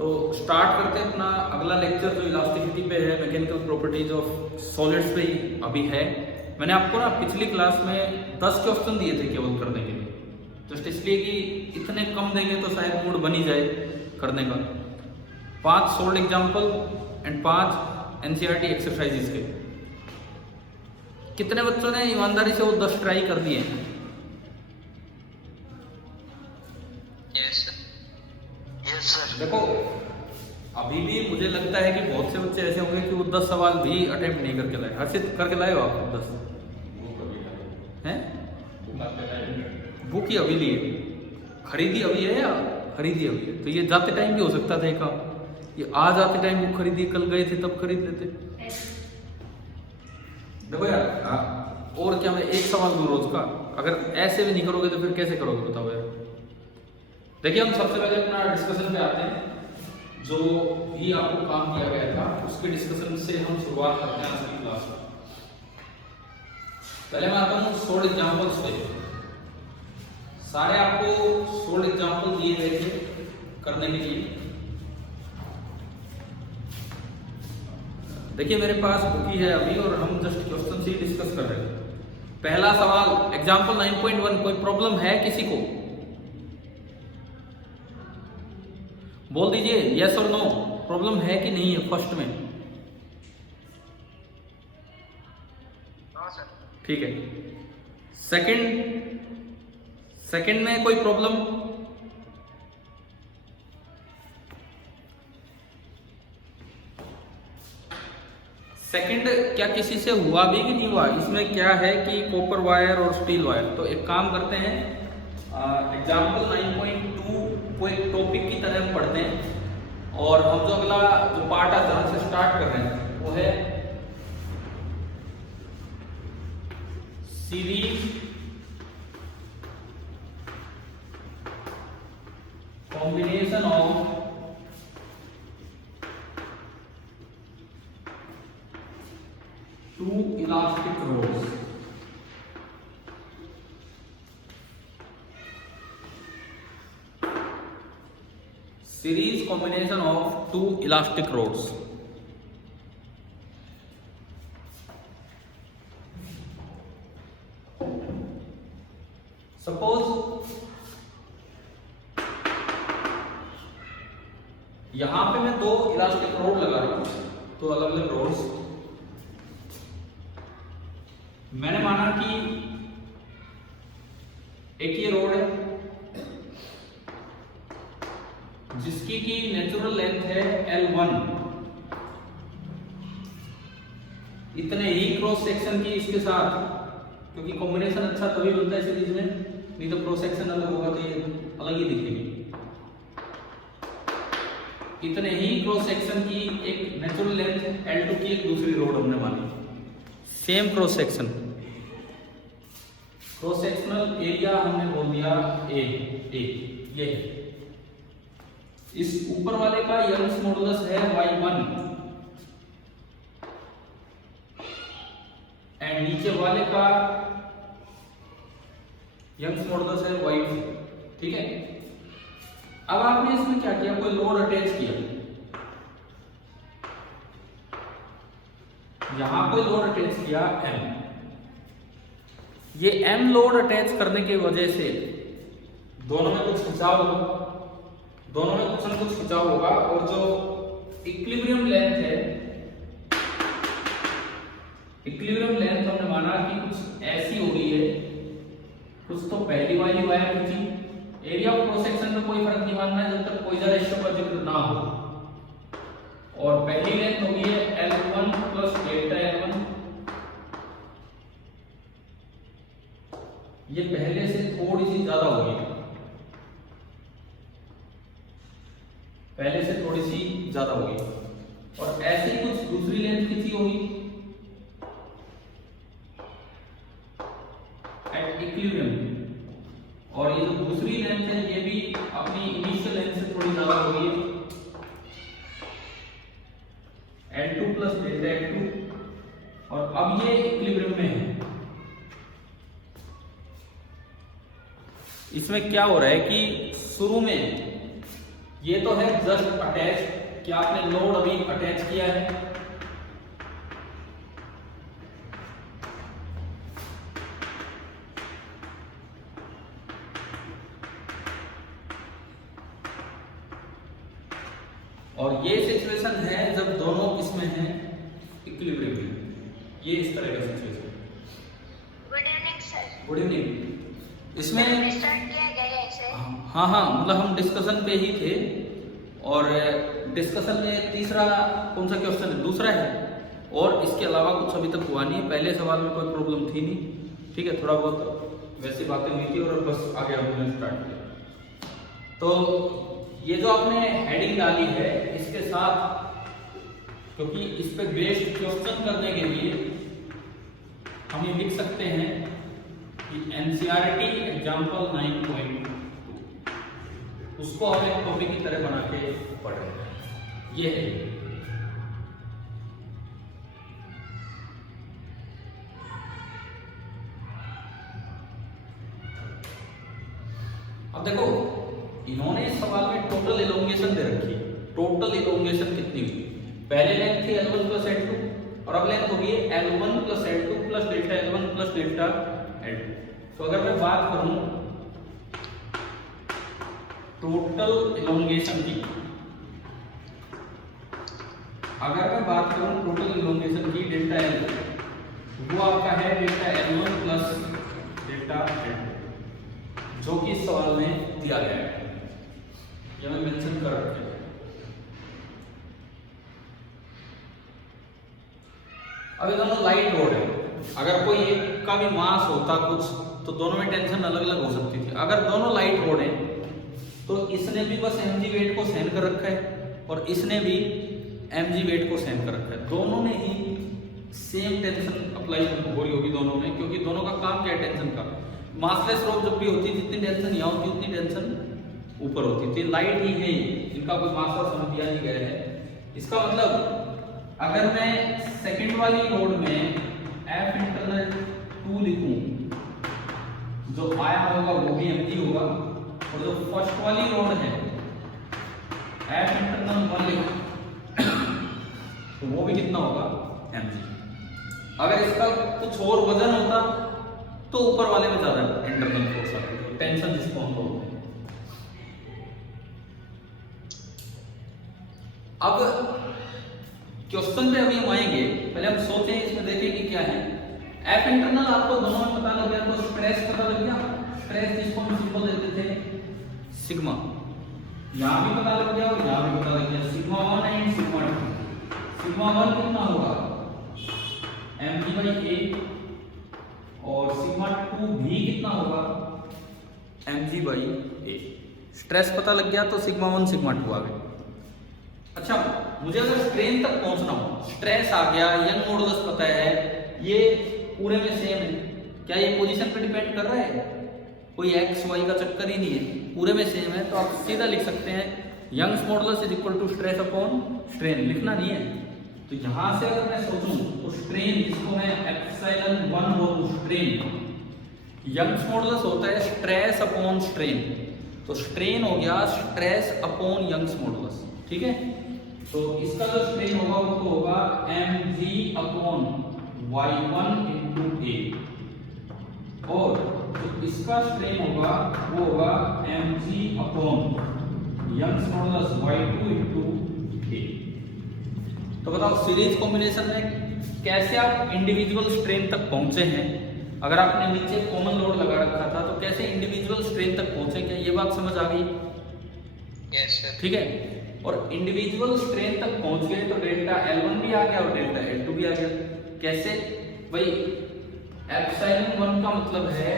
तो स्टार्ट करते हैं अपना अगला लेक्चर जो इलास्टिसिटी पे है, मैकेनिकल प्रॉपर्टीज ऑफ सॉलिड्स पे ही अभी है। मैंने आपको ना पिछली क्लास में 10 क्वेश्चन दिए थे केवल करने के लिए, जस्ट इसलिए कि इतने कम देंगे तो शायद मूड बन ही जाए करने का। 5 sold example and 5 NCERT exercises के। कितने बच्चों ने ईमानदारी से वो 10 ट्राई कर दिए हैं? Yes sir. देखो अभी भी मुझे लगता है कि बहुत से बच्चे ऐसे होंगे कि वो 10 सवाल भी अटेम्प्ट नहीं करके लाए। हर्षित करके लाए हो आप 10 हैं? बुक ही अभी लिए, खरीदी अभी है या खरीदी अभी है? तो ये जाते टाइम भी हो सकता था एक, ये आज आते टाइम बुक खरीदी, कल गए थे तब खरीद लेते। देखो यार, और क्या मैं एक सवाल दूं रोज का? अगर ऐसे भी नहीं करोगे तो फिर कैसे करोगे बताओ यार। देखिए हम सबसे पहले अपना डिस्कशन पे आते हैं। जो भी आपको काम किया गया था उसके डिस्कशन से हम शुरुआत करते हैं आज की क्लास में। पहले मैं आता हूँ सोल्ड एग्जांपल्स पे। सारे आपको सोल्ड एग्जांपल दिए गए थे करने के लिए। देखिए मेरे पास बुक ही है अभी और हम जस्ट क्वेश्चन से डिस्कस कर रहे हैं। पहला सवाल एग्जांपल 9.1, कोई प्रॉब्लम है किसी को? बोल दीजिए यस और नो, प्रॉब्लम है कि नहीं है फर्स्ट में। ठीक है। सेकंड में कोई प्रॉब्लम? सेकंड क्या किसी से हुआ भी कि नहीं हुआ? इसमें क्या है कि कॉपर वायर और स्टील वायर। तो एक काम करते हैं, एग्जाम्पल 9.2 को एक टॉपिक की तरह हम पढ़ते हैं और हम जो अगला जो पार्ट है जहां से स्टार्ट कर रहे हैं वो है series combination of two elastic rods. Series combination of two elastic rods. Suppose यहां पे मैं 2 इलास्टिक रोड लगा रहा हूं, तो अलग अलग रोड्स। मैंने माना कि एक ये रोड है जिसकी की नेचुरल लेंथ है L1, इतने ही क्रॉस सेक्शन की इसके साथ, क्योंकि कॉम्बिनेशन अच्छा तभी बनता है सीरीज में, नहीं तो क्रॉस सेक्शन अलग होगा तो ये अलग ही दिखेगी। इतने ही क्रॉस सेक्शन की एक नेचुरल लेंथ L2 की एक दूसरी रोड हमने मानी, same cross section. Cross sectional area हमने बोल दिया A, ये है। इस ऊपर वाले का यंग्स मॉडुलस है Y1 एंड नीचे वाले का यंग्स मॉडुलस है Y2। ठीक है। अब आपने इसमें क्या किया, कोई लोड अटैच किया, यहां कोई लोड अटैच किया M। ये M लोड अटैच करने की वजह से दोनों में कुछ खिंचाव होगा, दोनों में कुछ न कुछ खिंचाव होगा, और जो इक्विलिब्रियम लेंथ है, इक्विलिब्रियम लेंथ हमने माना कि कुछ ऐसी हो गई है, कुछ तो पहली वाली वायर खींची। एरिया ऑफ क्रॉस सेक्शन में कोई फर्क नहीं मानना है जब तक कोई ज्यादा इश्यू का जिक्र ना हो। और पहली लेंथ होगी है L1 प्लस डेल्टा L1। ये पहले से थोड़ी सी ज्यादा होगी, पहले से थोड़ी सी ज्यादा होगी। और ऐसे ही कुछ दूसरी लेंथ कितनी होगी एट इक्विलिब्रियम, और ये जो दूसरी लेंथ है ये भी अपनी इनिशियल लेंथ से थोड़ी ज्यादा होगी, L2 प्लस डेल्टा L2। और अब ये इक्विलिब्रियम में है। इसमें क्या हो रहा है कि शुरू में ये तो है जस्ट अटैच, क्या आपने लोड अभी अटैच किया है? और ये सिचुएशन है जब दोनों इसमें हैं इक्विलिब्रियम में, ये इस तरह का situation. Good evening sir. Good evening. इसमें स्टार्ट किया गया है सर। हाँ, मतलब हम डिस्कशन पे ही थे, और डिस्कशन में तीसरा कौन सा क्वेश्चन है? दूसरा है, और इसके अलावा कुछ अभी तक हुआ नहीं है। पहले सवाल में कोई प्रॉब्लम थी नहीं, ठीक है, थोड़ा बहुत वैसी बातें हुई थी और बस आगे हमने स्टार्ट किया। तो ये जो आपने हेडिंग डाली है, इसके साथ, क्योंकि इस पे बेस्ड क्वेश्चन करने के लिए हम ये लिख सकते हैं कि एनसीईआरटी एग्जाम्पल 9.2 उसको हम एक टॉपिक की तरह बना के पढ़ रहे हैं। ये है, अब देखो इन्होंने सवाल में टोटल इलोंगेशन दे रखी है। टोटल इलोंगेशन कितनी हुई? पहले लेंथ थी L1 प्लस L2, और अब लेंथ होगी L1 plus L2 plus delta L1 plus delta L2। तो अगर मैं बात करूं टोटल इलोंगेशन की, अगर मैं बात करूं टोटल इलोंगेशन की डेल्टा L, वो आपका है delta L1 plus delta L2, जो कि इस सवाल में दिया गया है, ये मैं मेंशन कर रखा है। अब दोनों लाइट रोड है, अगर कोई एक का भी मास होता कुछ, तो दोनों में टेंशन अलग अलग हो सकती थी। अगर दोनों लाइट रोड है तो इसने भी बस mg वेट को सहन कर रखा है, और इसने भी mg वेट को सहन कर रखा है। दोनों ने ही सेम टेंशन अप्लाई हो रही होगी दोनों में, क्योंकि दोनों का काम क्या है? टेंशन का। मासलेस रोड जब भी होती है, जितनी टेंशन यहाँ होती है उतनी टेंशन ऊपर होती थी। लाइट ही है, इनका कोई मास समझ दिया नहीं गया है। इसका मतलब अगर मैं सेकंड वाली रोड में F इंटरनल 2 लिखूं, जो आया होगा वो भी mg होगा, और जो फर्स्ट वाली रोड है F इंटरनल 1 लिखूं तो वो भी कितना होगा? mg। अगर इसका कुछ और वजन होता तो ऊपर वाले में ज्यादा इंटरनल फोर्स आती है, टेंशन जिसको हम बोलते हैं। अब क्वेश्चन पे अभी हम आएंगे, पहले हम सोचते हैं इसमें, देखें कि क्या है। एफ इंटरनल आपको दोनों में पता लग गया, तो स्ट्रेस पता लग गया। स्ट्रेस जिसको हम सिंपल देते थे सिग्मा, यहां भी पता लग गया और यहां भी पता लग गया, सिग्मा 1 एंड सिग्मा 2। सिग्मा 1 कितना होगा? mg/a, और सिग्मा 2 भी कितना होगा? mg/a। स्ट्रेस पता लग गया तो सिग्मा 1 सिग्मा 2 आ गए। अच्छा, मुझे अगर स्ट्रेन तक पहुंचना हो, स्ट्रेस आ गया, यंग मॉडुलस पता है, ये पूरे में सेम है, क्या ये पोजीशन पे डिपेंड कर रहा है? कोई एक्स वाई का चक्कर ही नहीं है, पूरे में सेम है। तो आप सीधा लिख सकते हैं Young's modulus is equal to stress upon strain, लिखना नहीं है। तो यहां से अगर मैं सोचूं तो स्ट्रेन, जिसको मैं एप्सिलॉन 1 बोलूं स्ट्रेन, यंग्स मॉडुलस होता है स्ट्रेस अपॉन स्ट्रेन, तो स्ट्रेन हो गया स्ट्रेस अपॉन यंग्स मॉडुलस, ठीक है। तो इसका जो स्ट्रेन होगा वो तो होगा mg upon y1 into a, और जो इसका स्ट्रेन होगा वो होगा mg upon Young's modulus y2 into a। तो बताओ सीरीज कॉम्बिनेशन में कैसे आप इंडिविजुअल स्ट्रेन तक पहुंचे हैं? अगर आपने नीचे कॉमन लोड लगा रखा था तो कैसे इंडिविजुअल स्ट्रेन तक पहुंचे, क्या ये बात समझ आ गई? Yes sir. ठीक है, और इंडिविजुअल स्ट्रेन तक पहुंच गए तो डेल्टा L1 भी आ गया और डेल्टा L2 भी आ गया। कैसे भाई? एप्सिलॉन 1 का मतलब है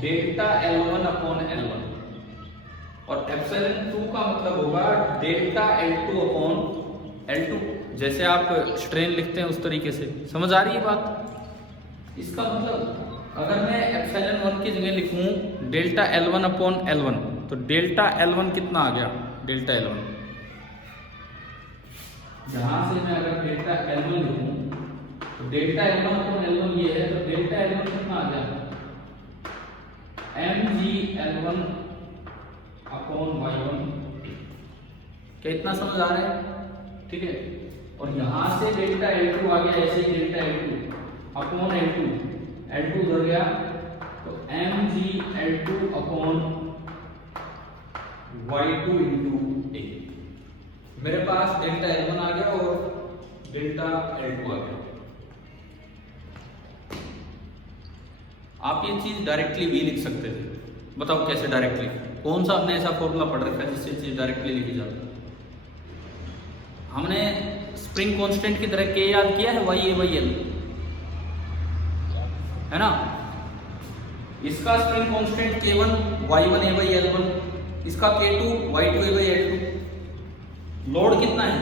डेल्टा L1 अपॉन L1, और एप्सिलॉन 2 का मतलब होगा डेल्टा L2 अपॉन L2। जैसे आप स्ट्रेन लिखते हैं उस तरीके से, समझ आ रही है बात? इसका मतलब अगर मैं एप्सिलॉन 1 की जगह लिखूं डेल्टा L1 अपॉन L1, तो डेल्टा L1 कितना आ गया? Delta L1। यहां से मैं अगर डेल्टा L1 लिखूं तो डेल्टा L1 अपॉन L1 ये है, तो डेल्टा L1 कितना आ गया? mg L1 अपॉन y1 क्या इतना समझ आ रहा है? ठीक है, और यहां से डेल्टा L2 आ गया, ऐसे ही डेल्टा L2 अपॉन L2 उधर गया तो mg L2 upon y2 into a। मेरे पास डेल्टा L1 आ गया और डेल्टा L2 आ गया। आप ये चीज डायरेक्टली भी लिख सकते थे, बताओ कैसे डायरेक्टली? कौन सा आपने ऐसा फॉर्मूला पढ़ रखा है जिससे चीज डायरेक्टली लिखी जाती है? हमने स्प्रिंग कांस्टेंट की तरह के याद किया है, YA/L है ना। इसका स्प्रिंग कांस्टेंट K1 Y1A/L1, इसका K2 Y2A/L2। लोड कितना है?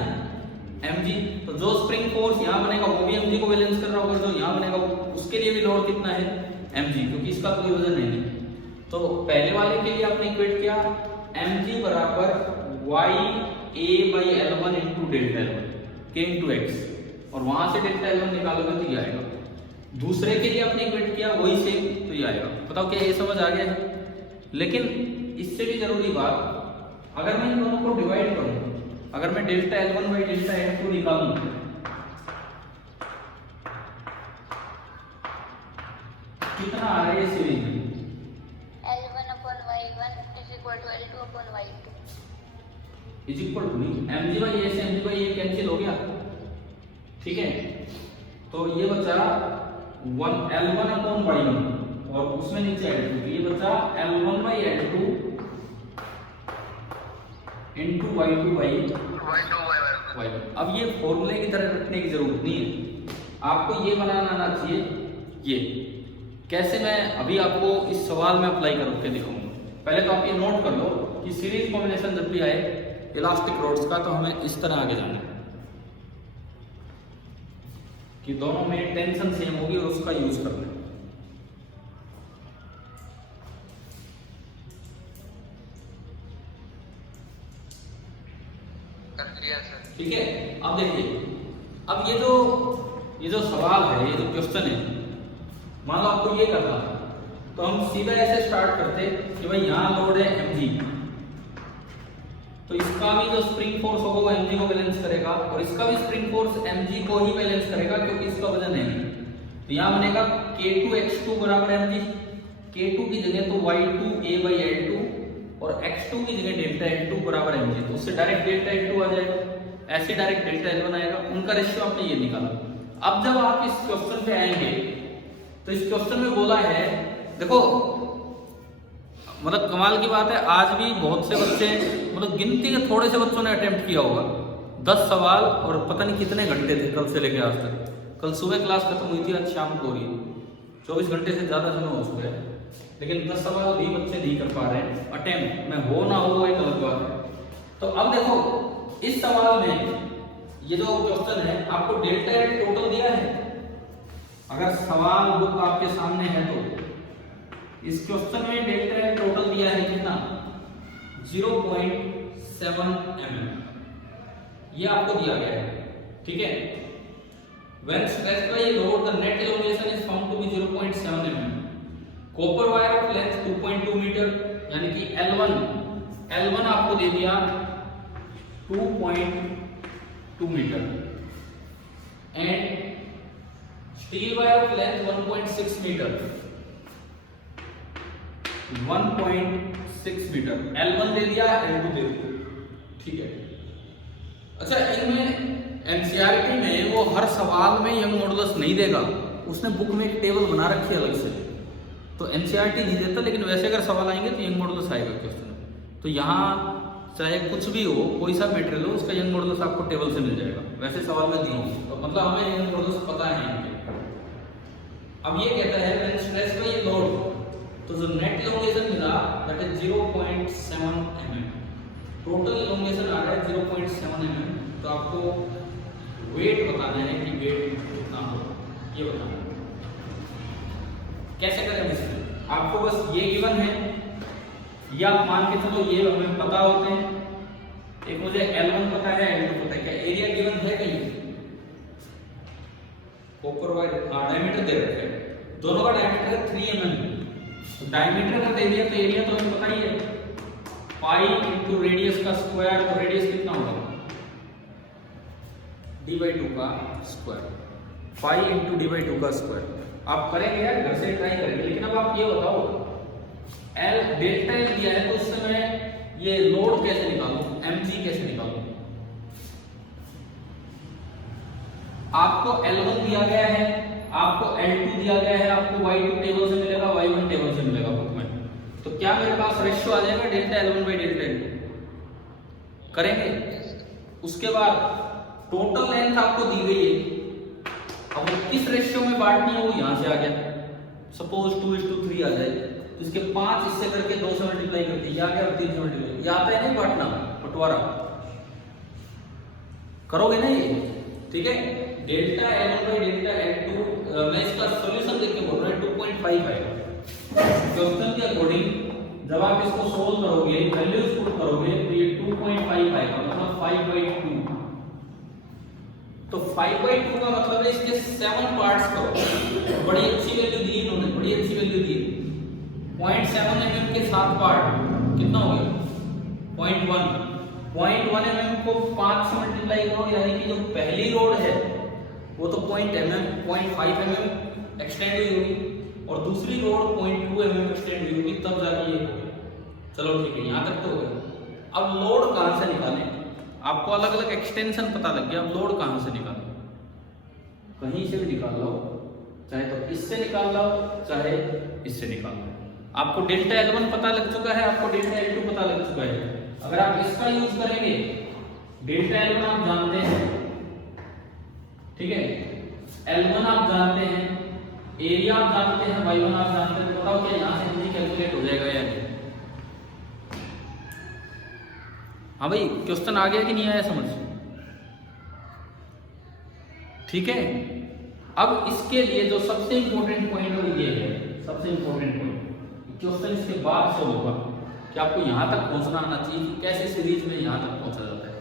mg। तो जो स्प्रिंग फोर्स यहाँ बनेगा वो भी mg को बैलेंस कर रहा होगा, जो यहाँ बनेगा उसके लिए भी लोड कितना है? mg, क्योंकि इसका कोई वजन नहीं है। तो पहले वाले के लिए आपने इक्वेट किया mg बराबर YA/L1 into delta L1 K into x, और वहां से डेल्टा L1 निकालोगे तो ये आएगा। दूसरे के लिए आपने इक्वेट किया वही सेम, तो ये आएगा। बताओ क्या ये समझ आ गया है? लेकिन इससे भी जरूरी बात, अगर मैं इन दोनों को डिवाइड करूं, अगर मैं delta L1 by delta L2 निकालूं, कितना आ रहा है सीरीज में? L1 upon Y1 is equal to L2 upon Y2 is equal to mg by a से mg बाई a कैंसिल हो गया, ठीक है। तो ये बचा L1 अपॉन Y1 और उसमें नीचे L2, तो ये बचा L1 by L2 into Y2 by Y1। अब ये फॉर्मूले की तरह रखने की जरूरत नहीं है, आपको ये बनाना आना चाहिए। ये कैसे मैं अभी आपको इस सवाल में अप्लाई करके दिखाऊंगा। पहले तो आप ये नोट कर लो कि सीरीज कॉम्बिनेशन जब भी आए इलास्टिक रोड्स का, तो हमें इस तरह आगे जाना है कि दोनों में टेंशन सेम होगी और उसका यूज करना है। ठीक है, अब देखिए, अब ये जो सवाल है, ये जो क्वेश्चन है, मान लो आपको ये करना, तो हम सीधा ऐसे स्टार्ट करते कि भाई यहाँ लोड है mg, तो इसका भी जो स्प्रिंग फोर्स होगा वो mg को बैलेंस करेगा, और इसका भी स्प्रिंग फोर्स mg को ही बैलेंस करेगा क्योंकि इसका वजन है। तो यहाँ बनेगा K2x2 बराबर mg, K2 की जगह तो Y2A/L2 और x2 की जगह डेल्टा L2 बराबर mg, तो उससे डायरेक्ट डेल्टा L2 आ जाएगा, ऐसे डायरेक्ट डेल्टा L1 आएगा। उनका रेशियो आपने ये निकाला। अब जब आप इस क्वेश्चन पे आएंगे तो इस क्वेश्चन में बोला है, देखो मतलब कमाल की बात है, आज भी बहुत से बच्चे, मतलब गिनती के थोड़े से बच्चों ने अटेम्प्ट किया होगा 10 सवाल, और पता नहीं कितने घंटे थे कल से लेके आज तक। कल सुबह क्लास खत्म हुई थी, आज शाम को हो रही है, 24 घंटे से ज्यादा समय हो चुका है, लेकिन 10 सवाल भी बच्चे नहीं कर पा रहे हैं। अटेम्प्ट में हो ना हो एक अलग बात है। तो अब देखो इस सवाल में ये जो क्वेश्चन है, आपको डेल्टा L टोटल दिया है। अगर सवाल बुक आपके सामने है तो इस क्वेश्चन में डेल्टा L टोटल दिया है कितना? 0.7 mm, ये आपको दिया गया है, ठीक है। When stressed by a load, the net elongation is found to be 0.7 mm. Copper wire of length 2.2 metre, यानी कि L1 आपको दे दिया 2.2 metre, and steel wire of length 1.6 metre, 1.6 metre. L1 दे दिया, L2 दे दिया, ठीक है। अच्छा, इनमें एनसीईआरटी में वो हर सवाल में यंग मॉडुलस नहीं देगा, उसने बुक में एक टेबल बना रखी है अलग से, तो एनसीईआरटी नहीं देता, लेकिन वैसे अगर सवाल आएंगे तो यंग मॉडुलस आएगा क्वेश्चन में। तो यहाँ चाहे कुछ भी हो, कोई सा मटेरियल हो, उसका यंग मॉडुलस आपको टेबल से मिल जाएगा, वैसे सवाल में दिया हो तो मतलब हमें यंग मॉडुलस पता है। अब ये कहता है व्हेन स्ट्रेस बाय लोड, तो जो नेट इलोंगेशन मिला that is 0.7 mm, total elongation आ रहा है 0.7 mm। तो आपको वेट बताना है कि वेट कितना हो, ये बताना है। कैसे करें इसमें? आपको बस ये गिवन है, या मान के चलो ये हमें पता होते हैं, एक मुझे L1 पता है, L2 पता है, क्या एरिया गिवन है कहीं? कॉपर वायर डायमीटर दे रखा है, दोनों का डायमीटर 3 mm, तो डायमीटर का दे दिया तो एरिया तो हमें पता ही है, पाई इंटू रेडियस का स्क्वायर, तो रेडियस कितना होगा d/2 का स्क्वायर, पाई इंटू d/2 का स्क्वायर। आप करेंगे यार, घर से ट्राई करेंगे, लेकिन अब आप ये बताओ एल डेल्टा एल दिया है तो उस समय ये लोड कैसे निकालूं, mg कैसे निकालूं। आपको L1 दिया गया है, आपको L2 दिया गया है, आपको y2 टेबल से मिलेगा, y1 टेबल से मिलेगा बुक में, तो क्या मेरे पास रेशियो आ जाएगा delta L1 by delta L2। करेंगे। उसके बाद टोटल लेंथ आपको दी गई है, अब वो किस रेशियो में बांटनी है वो यहां से आ गया। सपोज 2:3 आ जाए तो इसके 5 हिस्से करके 2 से मल्टीप्लाई करते हैं, या क्या 3 से मल्टीप्लाई, ये आता है नहीं बांटना, बंटवारा करोगे ना ये, ठीक है। Delta L1 by delta L2, मैं इसका सॉल्यूशन देख के बोल रहा हूं 2.5 आएगा क्वेश्चन के अकॉर्डिंग। जब आप इसको सोल्व करोगे, वैल्यूज पुट करोगे तो ये 2.5 आएगा, मतलब 5/2। तो 5/2 का मतलब है इसके 7 पार्ट्स करो। बड़ी अच्छी वैल्यू दी इन्होंने, बड़ी अच्छी वैल्यू दी। 0.7 mm के 7 पार्ट कितना हो गया 0.1 mm को 5 से मल्टीप्लाई करो, यानी कि जो पहली रोड है वो तो 0.5 mm एक्सटेंड हुई होगी और दूसरी रोड 0.2 mm एक्सटेंड हुई होगी, तब जाके ये हो गया। चलो ठीक है, यहां तक तो हो गया। अब लोड कहां से निकालें, आपको अलग अलग एक्सटेंशन पता लग गया, अब लोड कहां से निकालें। कहीं से भी निकाल लो, चाहे तो इससे निकाल लो चाहे इससे निकाल लो। आपको डेल्टा L1 पता लग चुका है, आपको डेल्टा L2 पता लग चुका है। अगर आप इसका यूज करेंगे, डेल्टा L1 आप जानते हैं, ठीक है, L1 आप जानते हैं, एरिया आप जानते हैं, y1 आप जानते हैं, बताओ क्या यहां से इजी कैलकुलेट हो जाएगा या नहीं। हाँ भाई, क्वेश्चन आ गया कि नहीं आया समझ, ठीक है। अब इसके लिए जो सबसे इंपॉर्टेंट पॉइंट है वो ये है, सबसे इंपॉर्टेंट पॉइंट क्वेश्चन इसके बाद सोल्व होगा कि आपको यहां तक पहुंचना आना चाहिए कि कैसे सीरीज में यहां तक पहुंचा जाता है।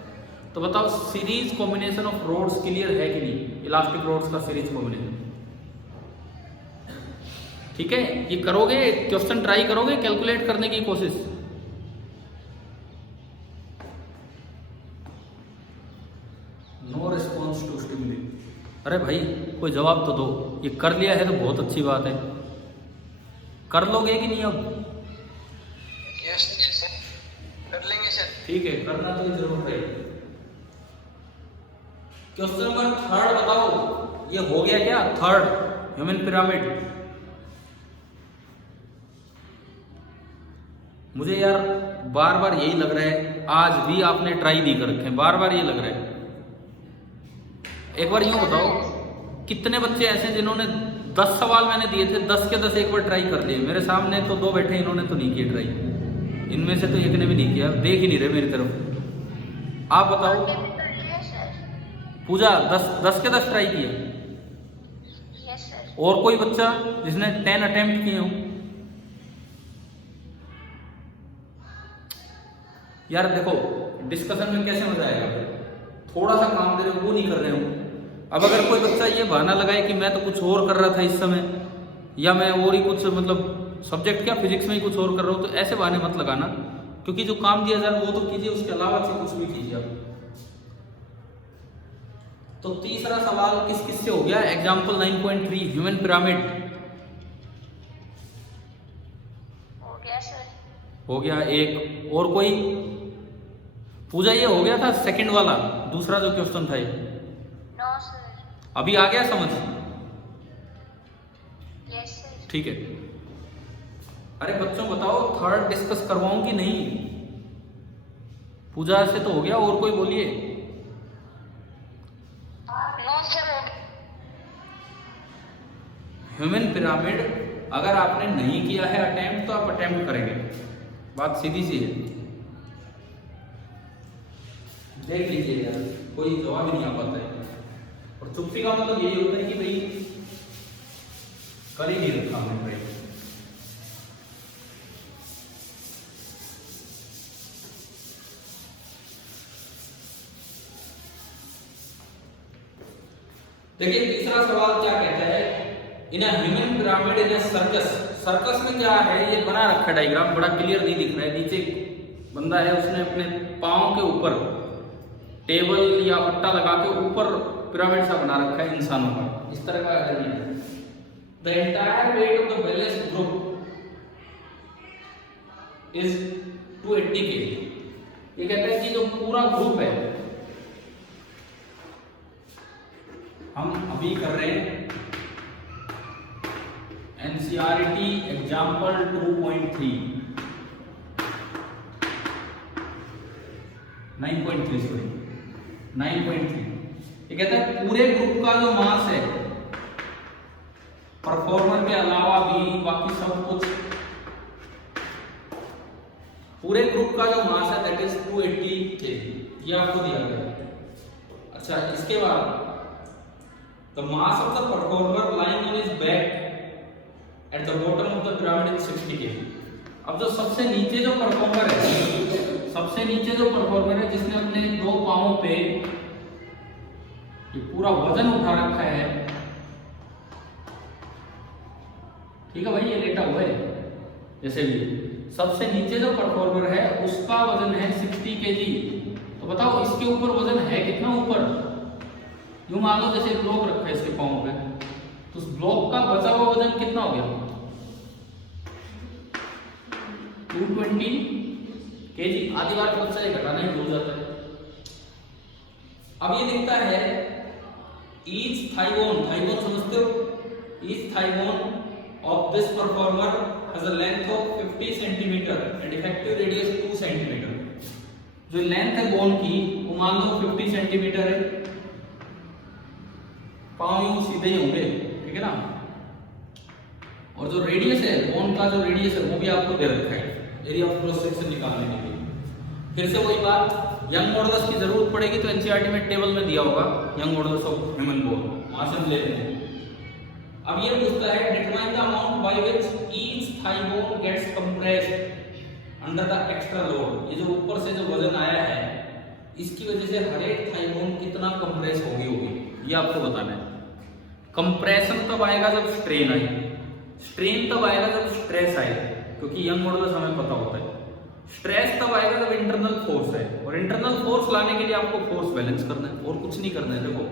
तो बताओ series combination of rods clear है कि नहीं, इलास्टिक रोड्स का सीरीज कॉम्बिनेशन, ठीक है। ये करोगे, क्वेश्चन ट्राई करोगे कैलकुलेट करने की कोशिश। नो रिस्पॉन्स टू स्टिमुली, अरे भाई कोई जवाब तो दो। ये कर लिया है तो बहुत अच्छी बात है, कर लोगे कि नहीं अब। यस सर, कर लेंगे सर। ठीक है, करना तो जरूर है। क्वेश्चन नंबर 3 बताओ, ये हो गया क्या 3 ह्यूमन पिरामिड। मुझे यार बार बार यही लग रहा है, आज भी आपने ट्राई नहीं कर रखे, बार बार ये लग रहा है। एक बार यूं बताओ, कितने बच्चे ऐसे हैं जिन्होंने 10 सवाल मैंने दिए थे, 10 के 10 एक बार ट्राई कर दिए। मेरे सामने तो 2 बैठे, इन्होंने तो नहीं किए ट्राई, इनमें से तो एक ने भी नहीं किया, देख ही नहीं रहे मेरी तरफ। आप बताओ पूजा, 10 के 10 ट्राई किए। Yes sir. और कोई बच्चा जिसने 10 अटेम्प्ट किए हो। यार देखो डिस्कशन में कैसे मजा आएगा, थोड़ा सा काम दे रहे हो वो नहीं कर रहे हो। अब अगर कोई बच्चा ये बहाना लगाए कि मैं तो कुछ और कर रहा था इस समय, या मैं और ही कुछ मतलब सब्जेक्ट क्या फिजिक्स में ही कुछ और कर रहा हूँ, तो ऐसे बहाने मत लगाना, क्योंकि जो काम दिया जाए वो तो कीजिए, उसके अलावा से कुछ भी कीजिए आप। तो तीसरा सवाल किस किस से हो गया, एग्जाम्पल 9.3 ह्यूमन पिरामिड हो गया सर। हो गया एक। और कोई पूजा, ये हो गया था सेकंड वाला, दूसरा जो क्वेश्चन था ये। No sir. अभी आ गया समझ। Yes sir. ठीक है। अरे बच्चों बताओ, 3 डिस्कस करवाऊं कि नहीं। पूजा से तो हो गया, और कोई बोलिए। No sir. ह्यूमन पिरामिड अगर आपने नहीं किया है अटेम्प्ट, तो आप अटेम्प्ट करेंगे, बात सीधी सी है। देख लीजिए यार, कोई जवाब ही नहीं आ पाता है, और चुप्पी का मतलब यही होता है कि भाई कर ही नहीं रखा हमने भाई। देखिए तीसरा सवाल क्या कहता है, in human pyramid in circus. Circus में क्या है, ये बना रखा है डायग्राम, बड़ा क्लियर नहीं दिख रहा है, नीचे बंदा है, उसने अपने पाँव के ऊपर टेबल या पट्टा लगा के ऊपर पिरामिड सा बना रखा है इंसानों का, इस तरह का है। The entire weight of the balanced group is 280 kg। ये कहता है कि जो पूरा ग्रुप है, हम अभी कर रहे हैं NCERT एग्जाम्पल 2.3 9.3 सॉरी 9.3। ये कहता है पूरे ग्रुप का जो मास है, परफॉर्मर के अलावा भी बाकी सब कुछ, पूरे ग्रुप का जो मास है दैट इज 280 kg। ये आपको दिया गया है। अच्छा, इसके बाद the mass of the performer lying on his back at the bottom of the pyramid is 60 kg। अब जो सबसे नीचे जो परफॉर्मर है, सबसे नीचे जो परफॉर्मर है जिसने अपने दो पांवों पे ये पूरा वजन उठा रखा है, ठीक है भाई, ये लेटा हुआ है जैसे भी, सबसे नीचे जो परफॉर्मर है उसका वजन है 60 kg। तो बताओ इसके ऊपर वजन है कितना ऊपर? यूं मान लो जैसे ब्लॉक रखा है इसके पांवों पे, तो उस ब्लॉक का बचा हुआ वजन कितना हो गया? 220 kg। आधी बार बच्चा ये घटाना ही भूल जाता है। अब ये दिखता है ईच थाइबोन, थाइबोन समझते हो? Each thighbone of this performer has a length of 50 cm and effective radius 2 cm। जो लेंथ है बोन की वो मान लो 50 सेंटीमीटर है, पांव यूं सीधे ही होंगे, ठीक है ना। और जो रेडियस है बोन का, जो रेडियस है वो भी आपको दे रखा है एरिया ऑफ क्रॉस सेक्शन निकालने के लिए। फिर से वही बात, यंग मॉडुलस की जरूरत पड़ेगी तो एनसीईआरटी में टेबल में दिया होगा Young modulus of human bone, वहां से हम लेते हैं। अब ये पूछता है determine the amount by which each thigh bone gets compressed under the extra load. ये जो ऊपर से जो वजन आया है इसकी वजह से हर एक थाई बोन कितना कंप्रेस होगी, ये आपको बताना है। कंप्रेशन तब आएगा जब स्ट्रेन आए, स्ट्रेन तब आएगा जब स्ट्रेस आए, क्योंकि यंग मॉडुलस हमें पता होता है। स्ट्रेस तब आएगा जब इंटरनल फोर्स है, और इंटरनल फोर्स लाने के लिए आपको फोर्स बैलेंस करना है और कुछ नहीं करना है। देखो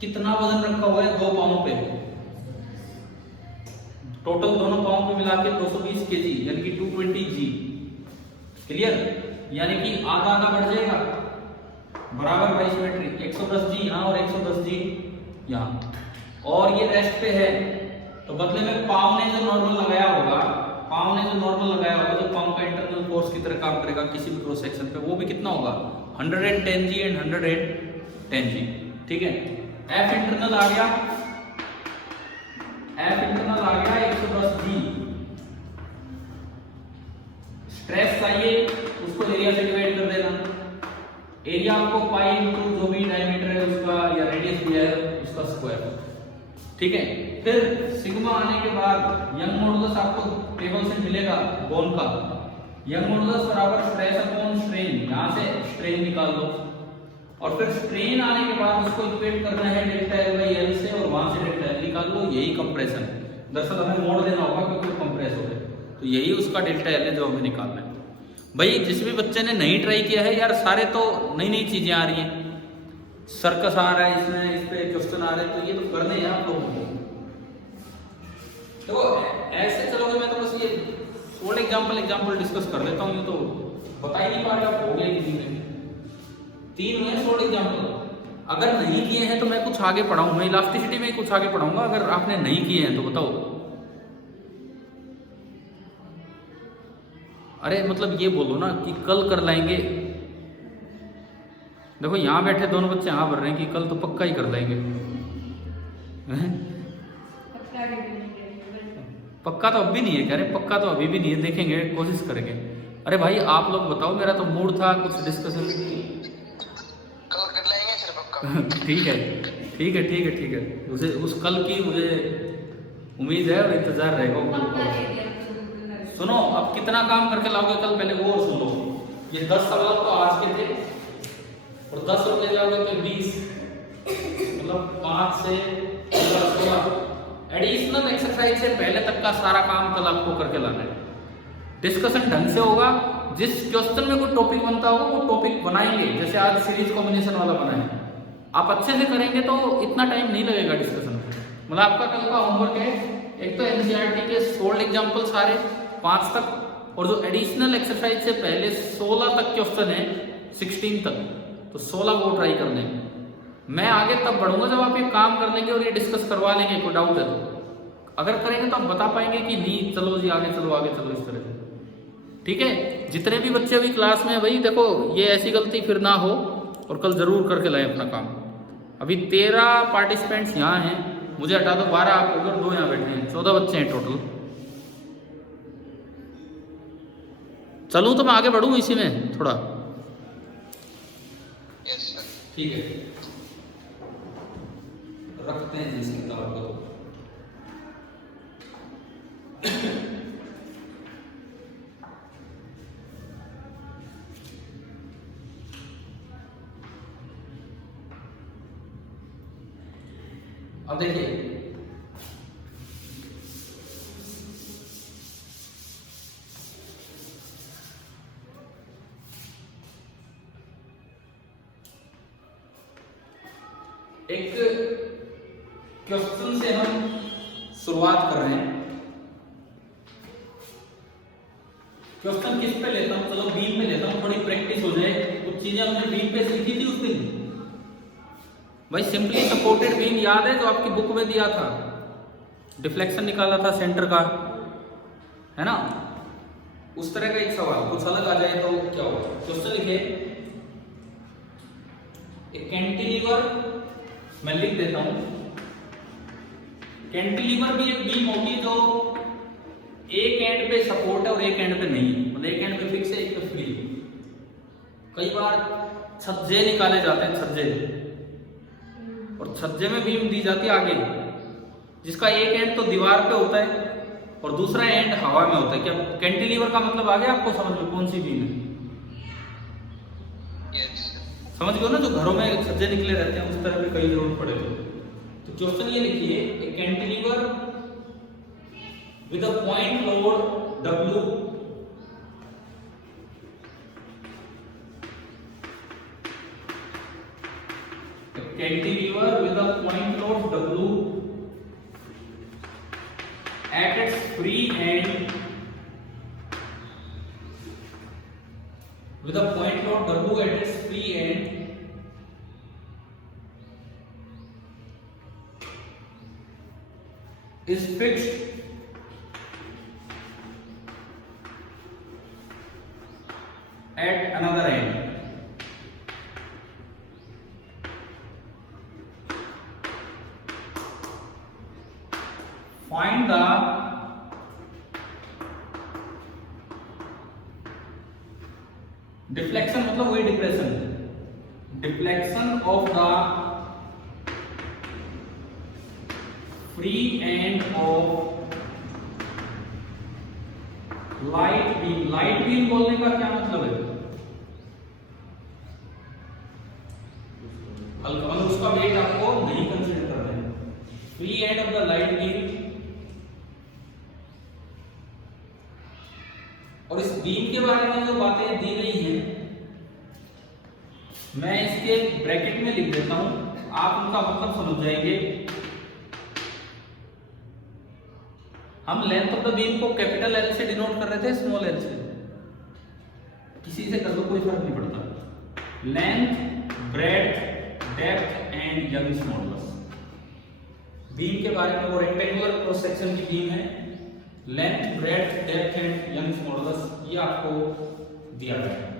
कितना वजन रखा हुआ है दो पाँव पे, टोटल दोनों पाँव पे मिला के 220 kg यानी कि 220 G। क्लियर? यानी कि आधा आधा बढ़ जाएगा, बराबर बाई सिमेट्री, 110 G यहाँ और 110 G यहाँ, और ये रेस्ट पे है। तो बदले में पाँव ने जो नॉर्मल लगाया होगा, पाँव ने जो नॉर्मल लगाया होगा, जो पाँव का इंटरनल फोर्स की तरह काम करेगा किसी भी क्रॉस सेक्शन पे, वो भी कितना होगा? 110 G एंड 110 G। ठीक है, F इंटरनल आ गया, F इंटरनल आ गया 110 G। स्ट्रेस चाहिए उसको एरिया से डिवाइड कर देना, एरिया आपको पाई इनटू जो भी डायमीटर है उसका या रेडियस दिया है उसका स्क्वायर। ठीक है, फिर सिग्मा आने के बाद यंग मॉडुलस आपको टेबल से मिलेगा बोन का, यंग मॉडुलस बराबर स्ट्रेस अपॉन स्ट्रेन, यहां से स्ट्रेन निकाल दो, और फिर स्ट्रेन आने के बाद उसको इक्वेट करना है डेल्टा एल बाई एल से, और वहां से डेल्टा एल निकाल लो, यही कंप्रेशन है। दरअसल हमें मोड़ देना होगा क्योंकि कंप्रेस हो गए, तो यही उसका डेल्टा एल है जो हमें निकालना है। भाई जिस भी बच्चे ने नहीं ट्राई किया है यार, सारे तो नई नई चीजें आ रही हैं, सर्कस आ रहा है इसमें, इस पे क्वेश्चन आ रहे हैं, तो ये तो करने हैं आप लोगों को। तो ऐसे चलोगे, मैं तो बस ये थोड़े एग्जांपल डिस्कस कर लेता हूँ, ये तो बता ही नहीं पा रहे आप, हो गए तीन हुए शॉर्ट एग्जांपल। अगर नहीं किए हैं तो मैं कुछ आगे पढ़ाऊंगा, इलास्टिसिटी में कुछ आगे पढ़ाऊंगा, अगर आपने नहीं किए हैं तो बताओ। अरे मतलब ये बोलो ना कि कल कर लाएंगे। देखो यहाँ बैठे दोनों बच्चे यहाँ भर रहे हैं कि कल तो पक्का ही कर लाएंगे। पक्का तो अब भी नहीं है, कह रहे पक्का तो अभी भी नहीं है, देखेंगे कोशिश करेंगे। अरे भाई आप लोग बताओ, मेरा तो मूड था कुछ डिस्कशन की। कल कर लेंगे सर पक्का। ठीक है ठीक है ठीक है ठीक है, उस कल की मुझे उम्मीद है और इंतजार रहेगा। सुनो अब कितना काम करके लाओगे कल, पहले वो और सुनो। ये 10 सवाल तो आज के थे, और 10 रुपए जाओगे तो 20, मतलब 5 से 16 एडिशनल एक्सरसाइज से पहले तक का सारा काम कल आपको करके लाना है। डिस्कशन ढंग से होगा, जिस क्वेश्चन में कोई टॉपिक बनता होगा वो टॉपिक बनाएंगे, जैसे आज सीरीज कॉम्बिनेशन वाला बना है, आप अच्छे से करेंगे तो इतना टाइम नहीं लगेगा डिस्कशन में। मतलब आपका कल का होमवर्क है, एक तो एनसीईआरटी के 16 एग्जाम्पल सारे 5 तक, और जो एडिशनल एक्सरसाइज से पहले 16 तक क्वेश्चन है 16 तक, तो 16 वो ट्राई कर लेंगे। मैं आगे तब बढ़ूंगा जब आप ये काम कर लेंगे और ये डिस्कस करवा लेंगे, कोई डाउट है तो। अगर करेंगे तो आप बता पाएंगे कि नहीं, चलो जी आगे चलो आगे चलो, इस तरह से। ठीक है, जितने भी बच्चे अभी क्लास में, भाई देखो ये ऐसी गलती फिर ना हो, और कल जरूर करके लाए अपना काम। अभी 13 पार्टिसिपेंट्स यहाँ हैं, मुझे हटा दो 12 आप उधर, 2 यहाँ बैठे हैं, 14 बच्चे हैं टोटल। चलूँ तो मैं आगे बढ़ूँ इसी में थोड़ा। Yes sir. ठीक है, रखते हैं जिस किताब को। अब देखिए, एक क्वेश्चन से हम शुरुआत कर रहे हैं। क्वेश्चन किस पे लेता हूं, चलो बीम पे लेता हूं, थोड़ी प्रैक्टिस हो जाए। कुछ चीजें हमने बीम पे सीखी थी उस दिन। भाई सिंपली सपोर्टेड बीम याद है जो आपकी बुक में दिया था, डिफ्लेक्शन निकाला था सेंटर का, है ना? उस तरह का एक सवाल कुछ अलग आ जाए तो क्या होगा। क्वेश्चन लिखे, एक कैंटिलीवर, मैं लिख देता हूं, कैंटिलीवर भी एक बीम होगी जो एक एंड पे सपोर्ट है और एक एंड पे नहीं, मतलब एक एंड पे फिक्स है एक पे फ्री। कई बार छज्जे निकाले जाते हैं, छज्जे, और छज्जे में बीम दी जाती है आगे, जिसका एक एंड तो दीवार पे होता है और दूसरा एंड हवा में होता है। क्या कैंटिलीवर का मतलब आ गया आपको समझ में, कौन सी बीम है? यस समझ गए ना, जो घरों में छज्जे निकले रहते हैं उस तरह पे कई जरूरत पड़े तो क्वेश्चन ये लिखिए, एक cantilever with a point load W cantilever with a point load W at its free end, with a point load W at its free end is fixed at another end. Find the deflection, मतलब वही depression, deflection of the free end of light beam. Light beam बोलने का क्या मतलब है? मतलब उसका wait आपको नहीं कंसीडर करना है। Free end of the light beam, और इस बीम के बारे में जो बातें दी गई हैं मैं इसके ब्रैकेट में लिख देता हूं, आप उनका मतलब समझ जाएंगे। हम लेंथ ऑफ द बीम को कैपिटल L से डिनोट कर रहे थे, स्मॉल l से, किसी से कर दो कोई फर्क नहीं पड़ता। Length, breadth, depth and Young's modulus. Beam के बारे में, वो रेक्टेंगुलर क्रॉस सेक्शन की बीम है, length, breadth, depth and Young's modulus ये आपको दिया गया है।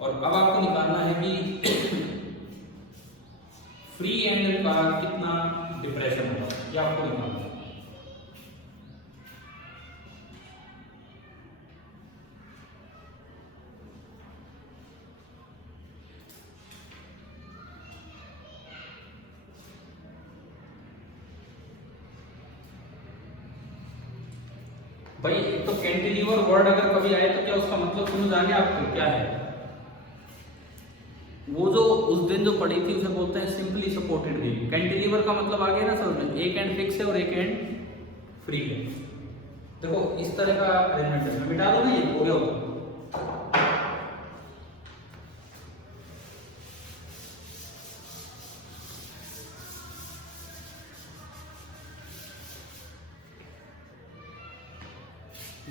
और अब आपको निकालना है कि फ्री एंड का कितना डिप्रेशन होगा, ये आपको निकालना है। भाई एक तो कैंटिलीवर वर्ड अगर कभी आए तो क्या उसका मतलब समझ आ गया आपको क्या है? वो जो उस दिन जो पढ़ी थी उसे बोलते हैं सिंपली सपोर्टेड बीम। कैंटिलीवर का मतलब आ गया ना समझ में, एक एंड फिक्स है और एक एंड फ्री है। देखो इस तरह का अरेंजमेंट है, मिटा दो ना, ये हो गया होगा।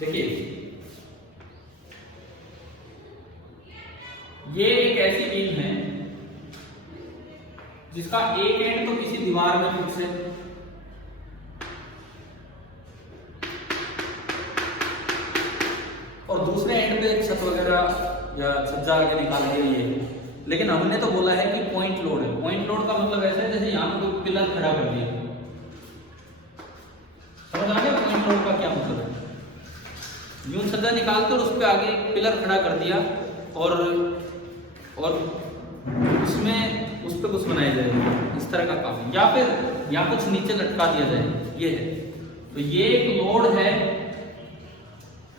देखिए ये एक ऐसी बीम है जिसका एक एंड तो किसी दीवार में फिक्स है और दूसरे एंड पे छत वगैरह या छज्जा आगे निकाल के ये है। लेकिन हमने तो बोला है कि पॉइंट लोड है। पॉइंट लोड का मतलब ऐसा है जैसे यहाँ पे कोई पिलर खड़ा कर दिया। समझ आ गया पॉइंट लोड का क्या मतलब है? यूं छज्जा निकाल कर उस पर आगे पिलर खड़ा कर दिया और उसमें उस पर कुछ बनाया जाए, इस तरह का काम। या फिर यहाँ कुछ नीचे लटका दिया जाए, ये है। तो ये एक लोड है,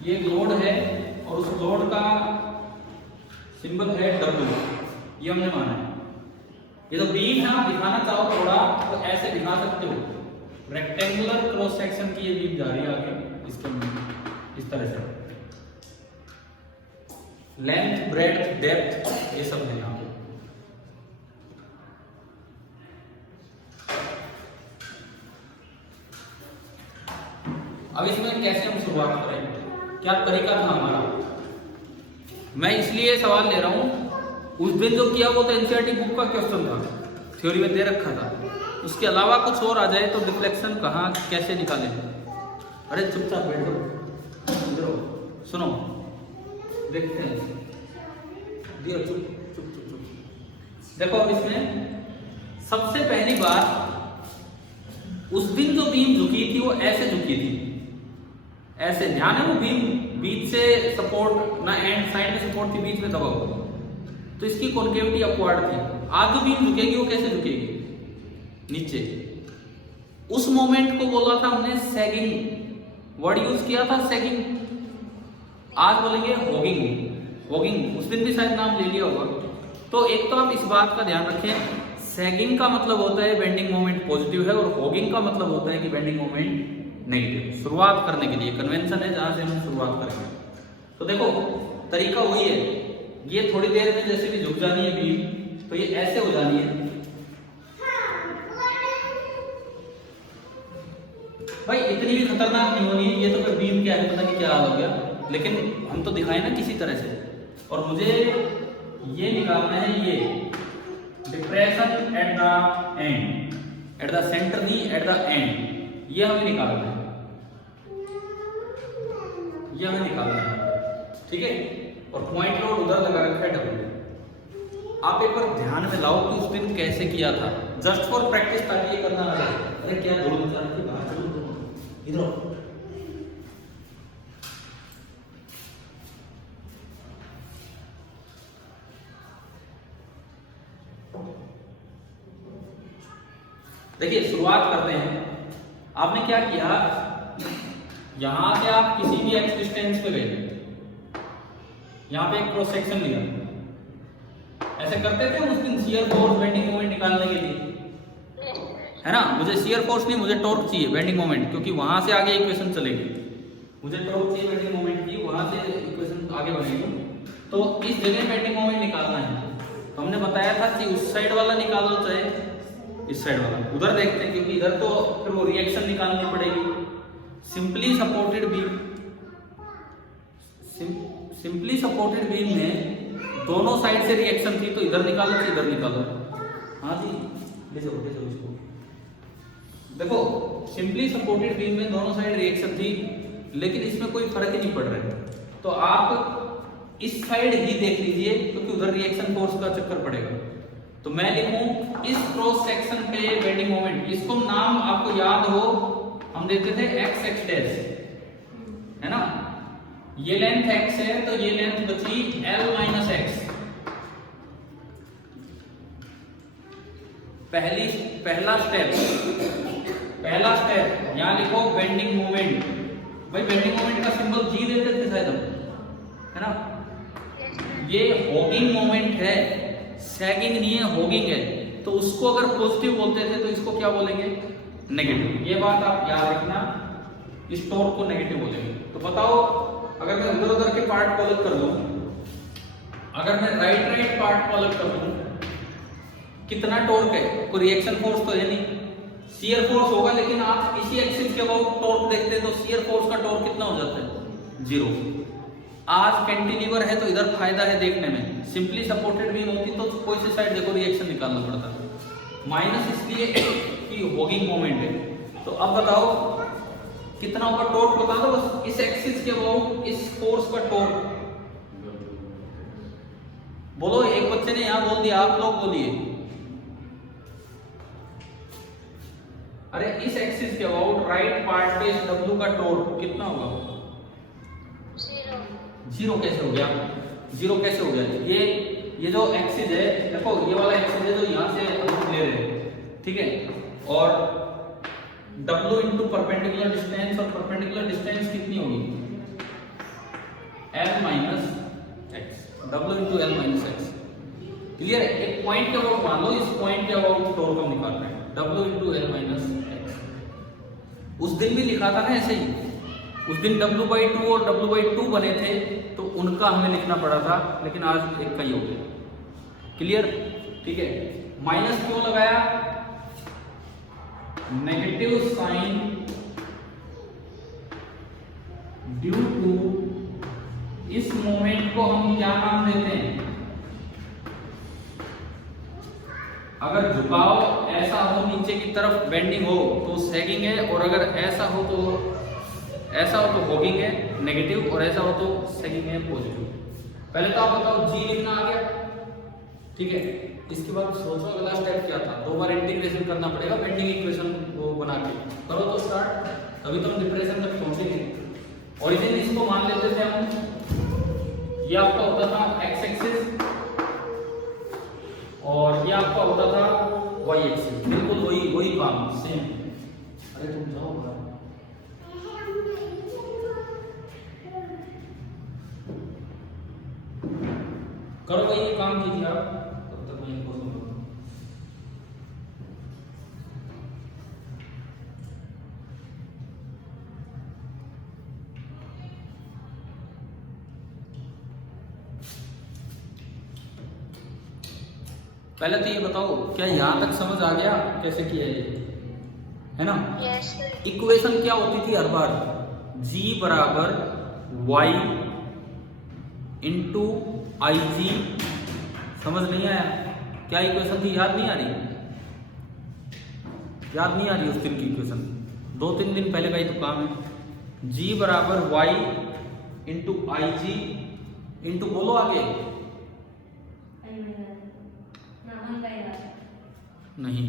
ये एक लोड है और उस लोड का सिंबल है W, ये हमने माना है। ये तो बीम है, आप दिखाना चाहो थोड़ा तो ऐसे दिखा सकते हो। रेक्टेंगुलर क्रॉस सेक्शन की ये बीम जा रही है आगे इसके अंदर इस तरह से। लेंथ, ब्रेड्थ, डेप्थ ये सब है यहाँ पे। अब इसमें कैसे हम शुरुआत करें, क्या तरीका था हमारा? मैं इसलिए सवाल ले रहा हूं, उस दिन जो किया वो तो एनसीईआरटी बुक का क्वेश्चन था, थ्योरी में दे रखा था। उसके अलावा कुछ और आ जाए तो डिफ्लेक्शन कहाँ कैसे निकालें? अरे चुपचाप बैठो, इधर सुनो, देखते हैं। दियो चुप चुप चुप चुप। देखो अब इसमें सबसे पहली बात, उस दिन जो बीम झुकी थी वो ऐसे झुकी थी, ऐसे। ध्यान है वो बीम बीच से सपोर्ट ना एंड साइड में सपोर्ट थी, बीच में दबा हुआ, तो इसकी कॉन्केविटी अपवर्ड थी। आज जो बीम झुकेगी वो कैसे झुकेगी? नीचे। उस मोमेंट को बोला था हमने सैगिंग, वर्ड यूज किया था सैगिंग। आज बोलेंगे हॉगिंग। हॉगिंग उस दिन भी शायद नाम ले लिया होगा। तो एक तो आप इस बात का ध्यान रखें, सैगिंग का मतलब होता है बेंडिंग मोमेंट पॉजिटिव है और हॉगिंग का मतलब होता है कि बेंडिंग मोमेंट नेगेटिव। शुरुआत करने के लिए कन्वेंशन है जहां से हम शुरुआत करेंगे। तो देखो तरीका वही है, ये थोड़ी देर में जैसे भी झुक जानी है बीम, तो ये ऐसे हो जानी है। भाई इतनी भी खतरनाक नहीं होनी है, ये तो फिर बीम क्या है पता नहीं क्या हाल हो गया, लेकिन हम तो दिखाए ना किसी तरह से। और मुझे ये निकालना है, ये depression at the end, at the centre नहीं एट द एंड, ये हमें निकालना है, ये हमें निकालना है, ठीक है। और पॉइंट लोड उधर लगा रखा है W। आप एक बार ध्यान में लाओ कि उस दिन कैसे किया था, जस्ट फॉर प्रैक्टिस, ताकि ये करना आ जाए। अरे क्या बोलो मचा रही बाहर चलो इधर। देखिए शुरुआत करते हैं। आपने क्या किया, यहां से आप किसी भी एक्स डिस्टेंस पे गए, यहां पे एक क्रॉस सेक्शन लिया। ऐसे करते थे उस दिन शियर फोर्स बेंडिंग मोमेंट निकालने के लिए, है ना। मुझे शियर फोर्स नहीं, मुझे टॉर्क चाहिए बेंडिंग मोमेंट, क्योंकि वहां से आगे इक्वेशन चलेगी। मुझे टॉर्क चाहिए बेंडिंग मोमेंट की, वहां से इक्वेशन आगे बढ़ेगी। तो इस जगह बेंडिंग मोमेंट निकालना है। तो हमने बताया था कि उस साइड वाला निकाल लो चाहे इस साइड वाला। उधर देखते हैं क्योंकि इधर तो फिर वो रिएक्शन निकालनी पड़ेगी। Simply supported beam, simply supported beam में दोनों साइड से रिएक्शन थी, तो इधर निकालो तो इधर निकालो। हाँ जी ले जाओ इसको। देखो सिंपली सपोर्टेड बीम में दोनों साइड रिएक्शन थी, लेकिन इसमें कोई फर्क ही नहीं पड़ रहा है। तो आप इस साइड ही देख लीजिए, क्योंकि उधर रिएक्शन फोर्स का चक्कर पड़ेगा। तो मैं लिखूं इस क्रॉस सेक्शन पे बेंडिंग मोमेंट, इसको नाम आपको याद हो हम देते थे x x डैश, है ना। ये लेंथ x है तो ये लेंथ बची l माइनस x। पहला स्टेप यहां लिखो बेंडिंग मोमेंट। भाई बेंडिंग मोमेंट का सिंबल g देते थे शायद हम, है ना। ये हॉगिंग मोमेंट है, सैगिंग नहीं है, हॉगिंग है। तो उसको अगर पॉजिटिव बोलते थे तो इसको क्या बोलेंगे? नेगेटिव। ये बात आप याद रखना, इस टॉर्क को नेगेटिव बोलेंगे। तो बताओ अगर मैं उधर उधर के पार्ट को अलग कर दूं, अगर मैं राइट पार्ट को अलग कर दूं, कितना टॉर्क है? कोई रिएक्शन फोर्स तो है नहीं, शियर फोर्स होगा। लेकिन आप इसी एक्सिस के अबाउट टॉर्क देखते हैं तो शियर फोर्स का टॉर्क कितना हो जाता है? 0। आज कैंटिलीवर है तो इधर फायदा है देखने में, सिंपली सपोर्टेड बीम होती तो कोई सी साइड देखो रिएक्शन निकालना पड़ता। माइनस इसलिए कि होगिंग मोमेंट है। तो अब बताओ कितना होगा टॉर्क, बता दो बस इस एक्सिस के अबाउट इस फोर्स का टॉर्क। बोलो, एक बच्चे ने यहां बोल दिया, आप लोग बोलिए। अरे इस एक्सिस के अबाउट राइट पार्ट पे इस डब्ल्यू का टॉर्क कितना होगा? 0 कैसे हो गया? 0 कैसे हो गया? ये जो एक्सिस है, देखो ये वाला एक्सिस है जो यहां से हम ले रहे हैं, ठीक है, और W इंटू परपेंडिकुलर डिस्टेंस, और परपेंडिकुलर डिस्टेंस कितनी होगी? L minus x, W into L minus x. Clear है? एक पॉइंट के अबाउट मान लो, इस पॉइंट के अबाउट टॉर्क हम निकाल रहे हैं, W into L minus x. उस दिन भी लिखा था ना ऐसे ही, उस दिन W/2 और W/2 बने थे तो उनका हमें लिखना पड़ा था, लेकिन आज एक का ही हो गया। क्लियर? ठीक है। माइनस क्यों लगाया? नेगेटिव साइन ड्यू टू, इस मोमेंट को हम क्या नाम देते हैं? अगर झुकाव ऐसा हो नीचे की तरफ बेंडिंग हो तो सैगिंग है, और अगर ऐसा हो तो होगिंग है नेगेटिव, और ऐसा हो तो सैगिंग है पॉजिटिव। पहले तो आप बताओ जी लिखना आ गया, ठीक है। इसके बाद सोचो अगला स्टेप क्या था? 2 बार इंटीग्रेशन करना पड़ेगा बेंडिंग इक्वेशन को बना के। करो तो स्टार्ट, तभी तो हम डिप्रेशन तक पहुंचेंगे। ओरिजिन इसको मान लेते थे हम, ये आपका होता था एक्स एक्सिस और ये आपका होता था वाई एक्सिस। बिल्कुल वही काम सेम। अरे तुम जाओ, करो भाई, ये काम कीजिए आप, तब तक मैं इनको सुनूंगा। पहले तो ये बताओ, क्या यहां तक समझ आ गया कैसे किया ये, है ना? यस। इक्वेशन क्या होती थी हर बार? G बराबर Y इंटू आई जी। समझ नहीं आया? क्या इक्वेशन थी? याद नहीं आ रही? याद नहीं आ रही उस दिन की इक्वेशन? 2-3 दिन पहले का ही तो काम है। G बराबर Y into I G into, बोलो आगे। नहीं,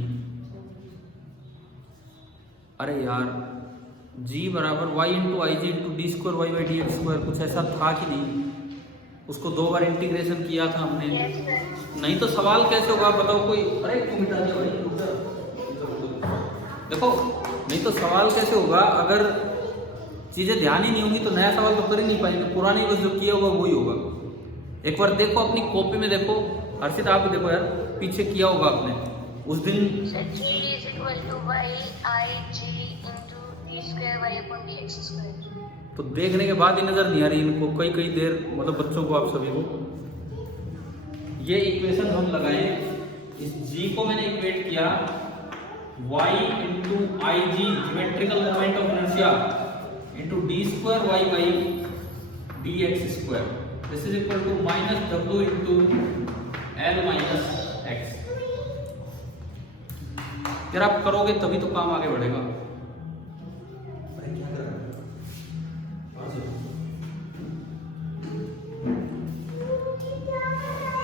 अरे यार, G बराबर Y into I G into D square Y by D X square, कुछ ऐसा था कि नहीं? उसको 2 बार इंटीग्रेशन किया था हमने। नहीं तो सवाल कैसे होगा बताओ कोई? अरे क्यों मिटा दिया भाई? देखो, नहीं तो सवाल कैसे होगा? अगर चीजें ध्यान ही नहीं होंगी तो नया सवाल तो कर ही नहीं पाएंगे, पुरानी बस जो किया होगा वही होगा। एक बार देखो अपनी कॉपी में, देखो हर्षित आप भी देखो यार, पीछे किया होगा आपने उस दिन। तो देखने के बाद ही नजर नहीं आ रही इनको कई देर, मतलब बच्चों को, आप सभी को। ये इक्वेशन हम लगाए, इस G को मैंने इक्वेट किया y into I G, geometrical moment of inertia, into D square Y by D X square, this is equal to minus W into L minus X. यार आप करोगे तभी तो काम आगे बढ़ेगा।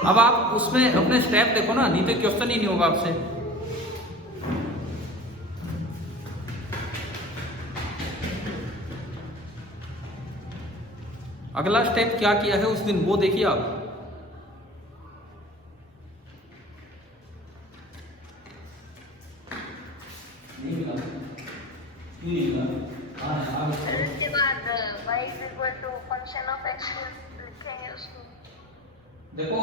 अब आप उसमें अपने स्टेप देखो ना, नहीं तो क्वेश्चन ही नहीं होगा आपसे। अगला स्टेप क्या किया है उस दिन वो देखिए आप। नहीं मिला, क्यों नहीं मिला? उसके बाद y is equal to function of x लिखेंगे उसको। देखो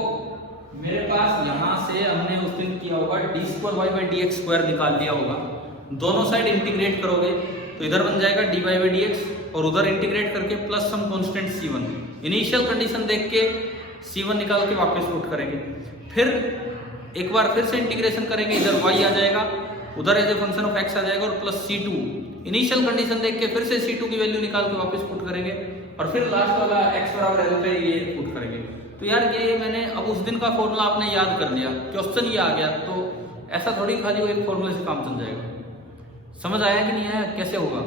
मेरे पास यहाँ से हमने उस दिन किया होगा D square Y by D X square निकाल लिया होगा। दोनों साइड इंटीग्रेट करोगे तो इधर बन जाएगा D Y by D X, और उधर इंटीग्रेट करके plus some constant C1। Initial condition देख के C1 निकाल के वापस पुट करेंगे। फिर एक बार फिर से इंटीग्रेशन करेंगे, इधर y आ जाएगा, उधर as a function of x आ जाएगा, और प्लस C2। इनिशियल कंडीशन देख के फिर से C2 की वैल्यू निकाल के वापस पुट करेंगे, और फिर लास्ट वाला x बराबर l पे ये पुट करेंगे। तो यार ये मैंने अब उस दिन का फॉर्मूला आपने याद कर लिया, क्वेश्चन ये आ गया, तो ऐसा थोड़ी खाली वो एक फॉर्मूले से काम चल जाएगा। समझ आया कि नहीं आया, कैसे होगा?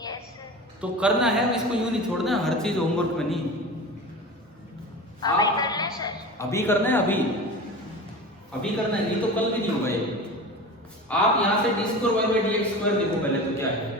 Yes sir. तो करना है, इसको यूं नहीं छोड़ना, हर चीज होमवर्क में नहीं। अभी कर लें सर? अभी करना है, अभी करना है, नहीं तो कल भी नहीं होगा ये। आप यहां से D square Y by D X square देखो पहले तो क्या है।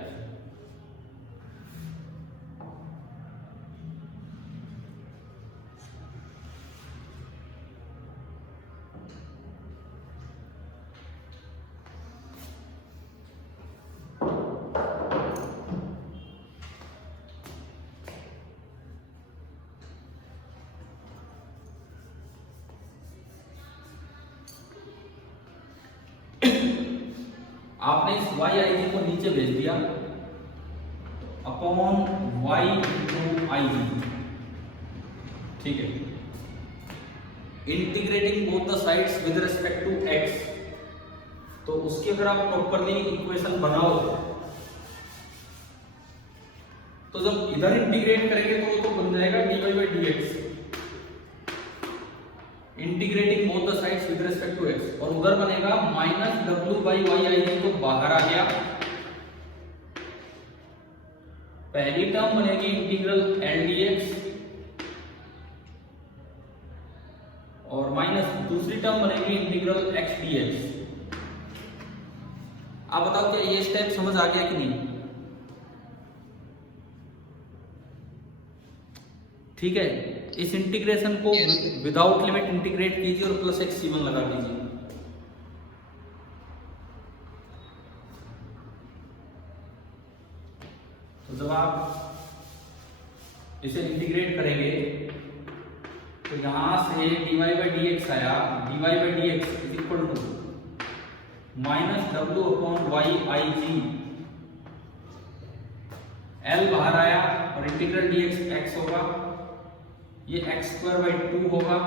आपने इस y आई जी को नीचे भेज दिया upon y into I G, ठीक है। Integrating both the sides with respect to x, तो उसकी अगर आप प्रॉपरली इक्वेशन बनाओ तो जब इधर इंटीग्रेट करेंगे तो वो तो बन जाएगा dy by D X, integrating both the sides with respect to x, और उधर बनेगा minus w by Y I G, तो बाहर आ गया। पहली टर्म बनेगी इंटीग्रल l dx और माइनस दूसरी टर्म बनेगी इंटीग्रल x dx। आप बताओ क्या ये स्टेप समझ आ गया कि नहीं? ठीक है, इस इंटीग्रेशन को विदाउट लिमिट इंटीग्रेट कीजिए और प्लस एक्स c1 लगा दीजिए। तो जब आप इसे इंटीग्रेट करेंगे तो यहां से dy बाई डी एक्स आया, dy by D X is equal to minus W upon Y I G, l बाहर आया और इंटीग्रल dx x होगा, ये x स्क्वायर बाई 2 होगा,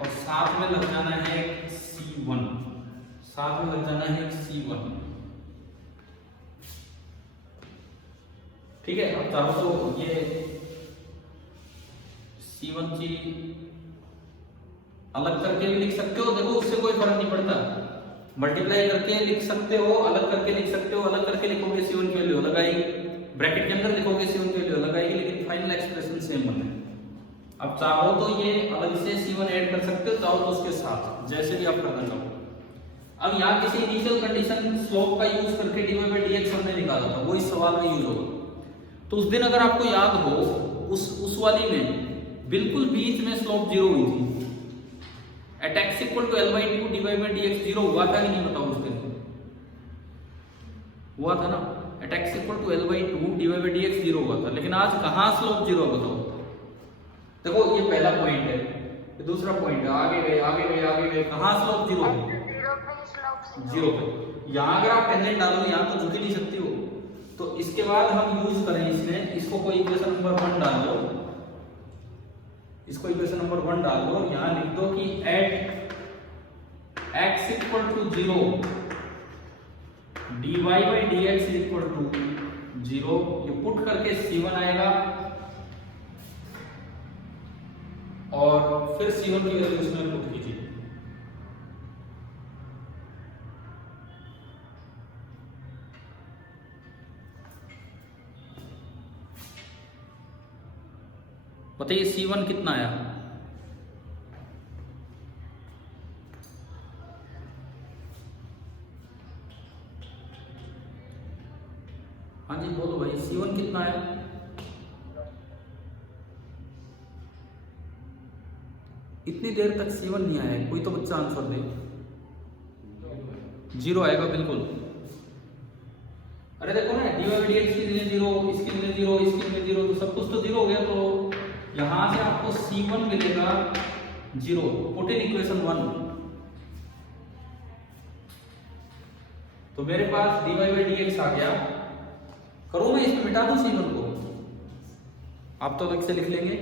और साथ में लग जाना है c1, साथ में लग जाना है c1। ठीक है, अब चाहो तो ये c1 की अलग करके भी लिख सकते हो, देखो उससे कोई फर्क नहीं पड़ता, मल्टीप्लाई करके लिख सकते हो, अलग करके लिख सकते हो। अलग करके लिखोगे c1 की वैल्यू अलग आएगी, ब्रैकेट के अंदर लिखोगे c1 की वैल्यू अलग आएगी, लेकिन फाइनल एक्सप्रेशन सेम बने। अब चाहो तो ये अलग से c1 ऐड कर सकते हो, चाहो तो उसके साथ, जैसे भी आप करना चाहो। अब यहाँ किसी इनिशियल कंडीशन स्लोप का यूज करके dy बाई dx हमने निकाला था, वो इस सवाल में यूज होगा। तो उस दिन अगर आपको याद हो, उस वाली में बिल्कुल बीच में स्लोप 0 हुई थी, at x equal to l by 2 dy by dx 0 हुआ था कि नहीं बताओ? उस दिन हुआ था ना, at x equal to l by 2 dy by dx 0 हुआ था, लेकिन आज कहाँ स्लोप 0 बताओ? देखो ये पहला पॉइंट है, ये दूसरा पॉइंट है, आगे गए आगे गए आगे गए, कहाँ स्लोप 0 है? 0 पे। यहाँ अगर आप टेंजेंट डालो, यहाँ तो झुक ही नहीं सकती हो। तो इसके बाद हम यूज करें इसमें, इसको कोई इक्वेशन नंबर 1 डाल दो, इसको इक्वेशन नंबर 1 डाल दो, यहाँ लिख दो कि at x equal to 0 dy by dx equal to 0, ये पुट करके c1 आएगा और फिर c1 की वैल्यू इसमें पुट कीजिए। बताइए c1 कितना आया? हाँ जी बोलो भाई, c1 कितना आया? इतनी देर तक c1 नहीं आया, कोई तो बच्चा आंसर दे। 0 आएगा बिल्कुल। अरे देखो ना, dy बाई dx के लिए 0, इसके लिए 0, इसके लिए 0, तो सब कुछ तो 0 हो गया। तो यहां से आपको c1 मिलेगा 0, पुट इन इक्वेशन 1। तो मेरे पास dy बाई dx आ गया। करो मैं इसमें मिटा दूं c1 को, आप तो अलग से लिख लेंगे।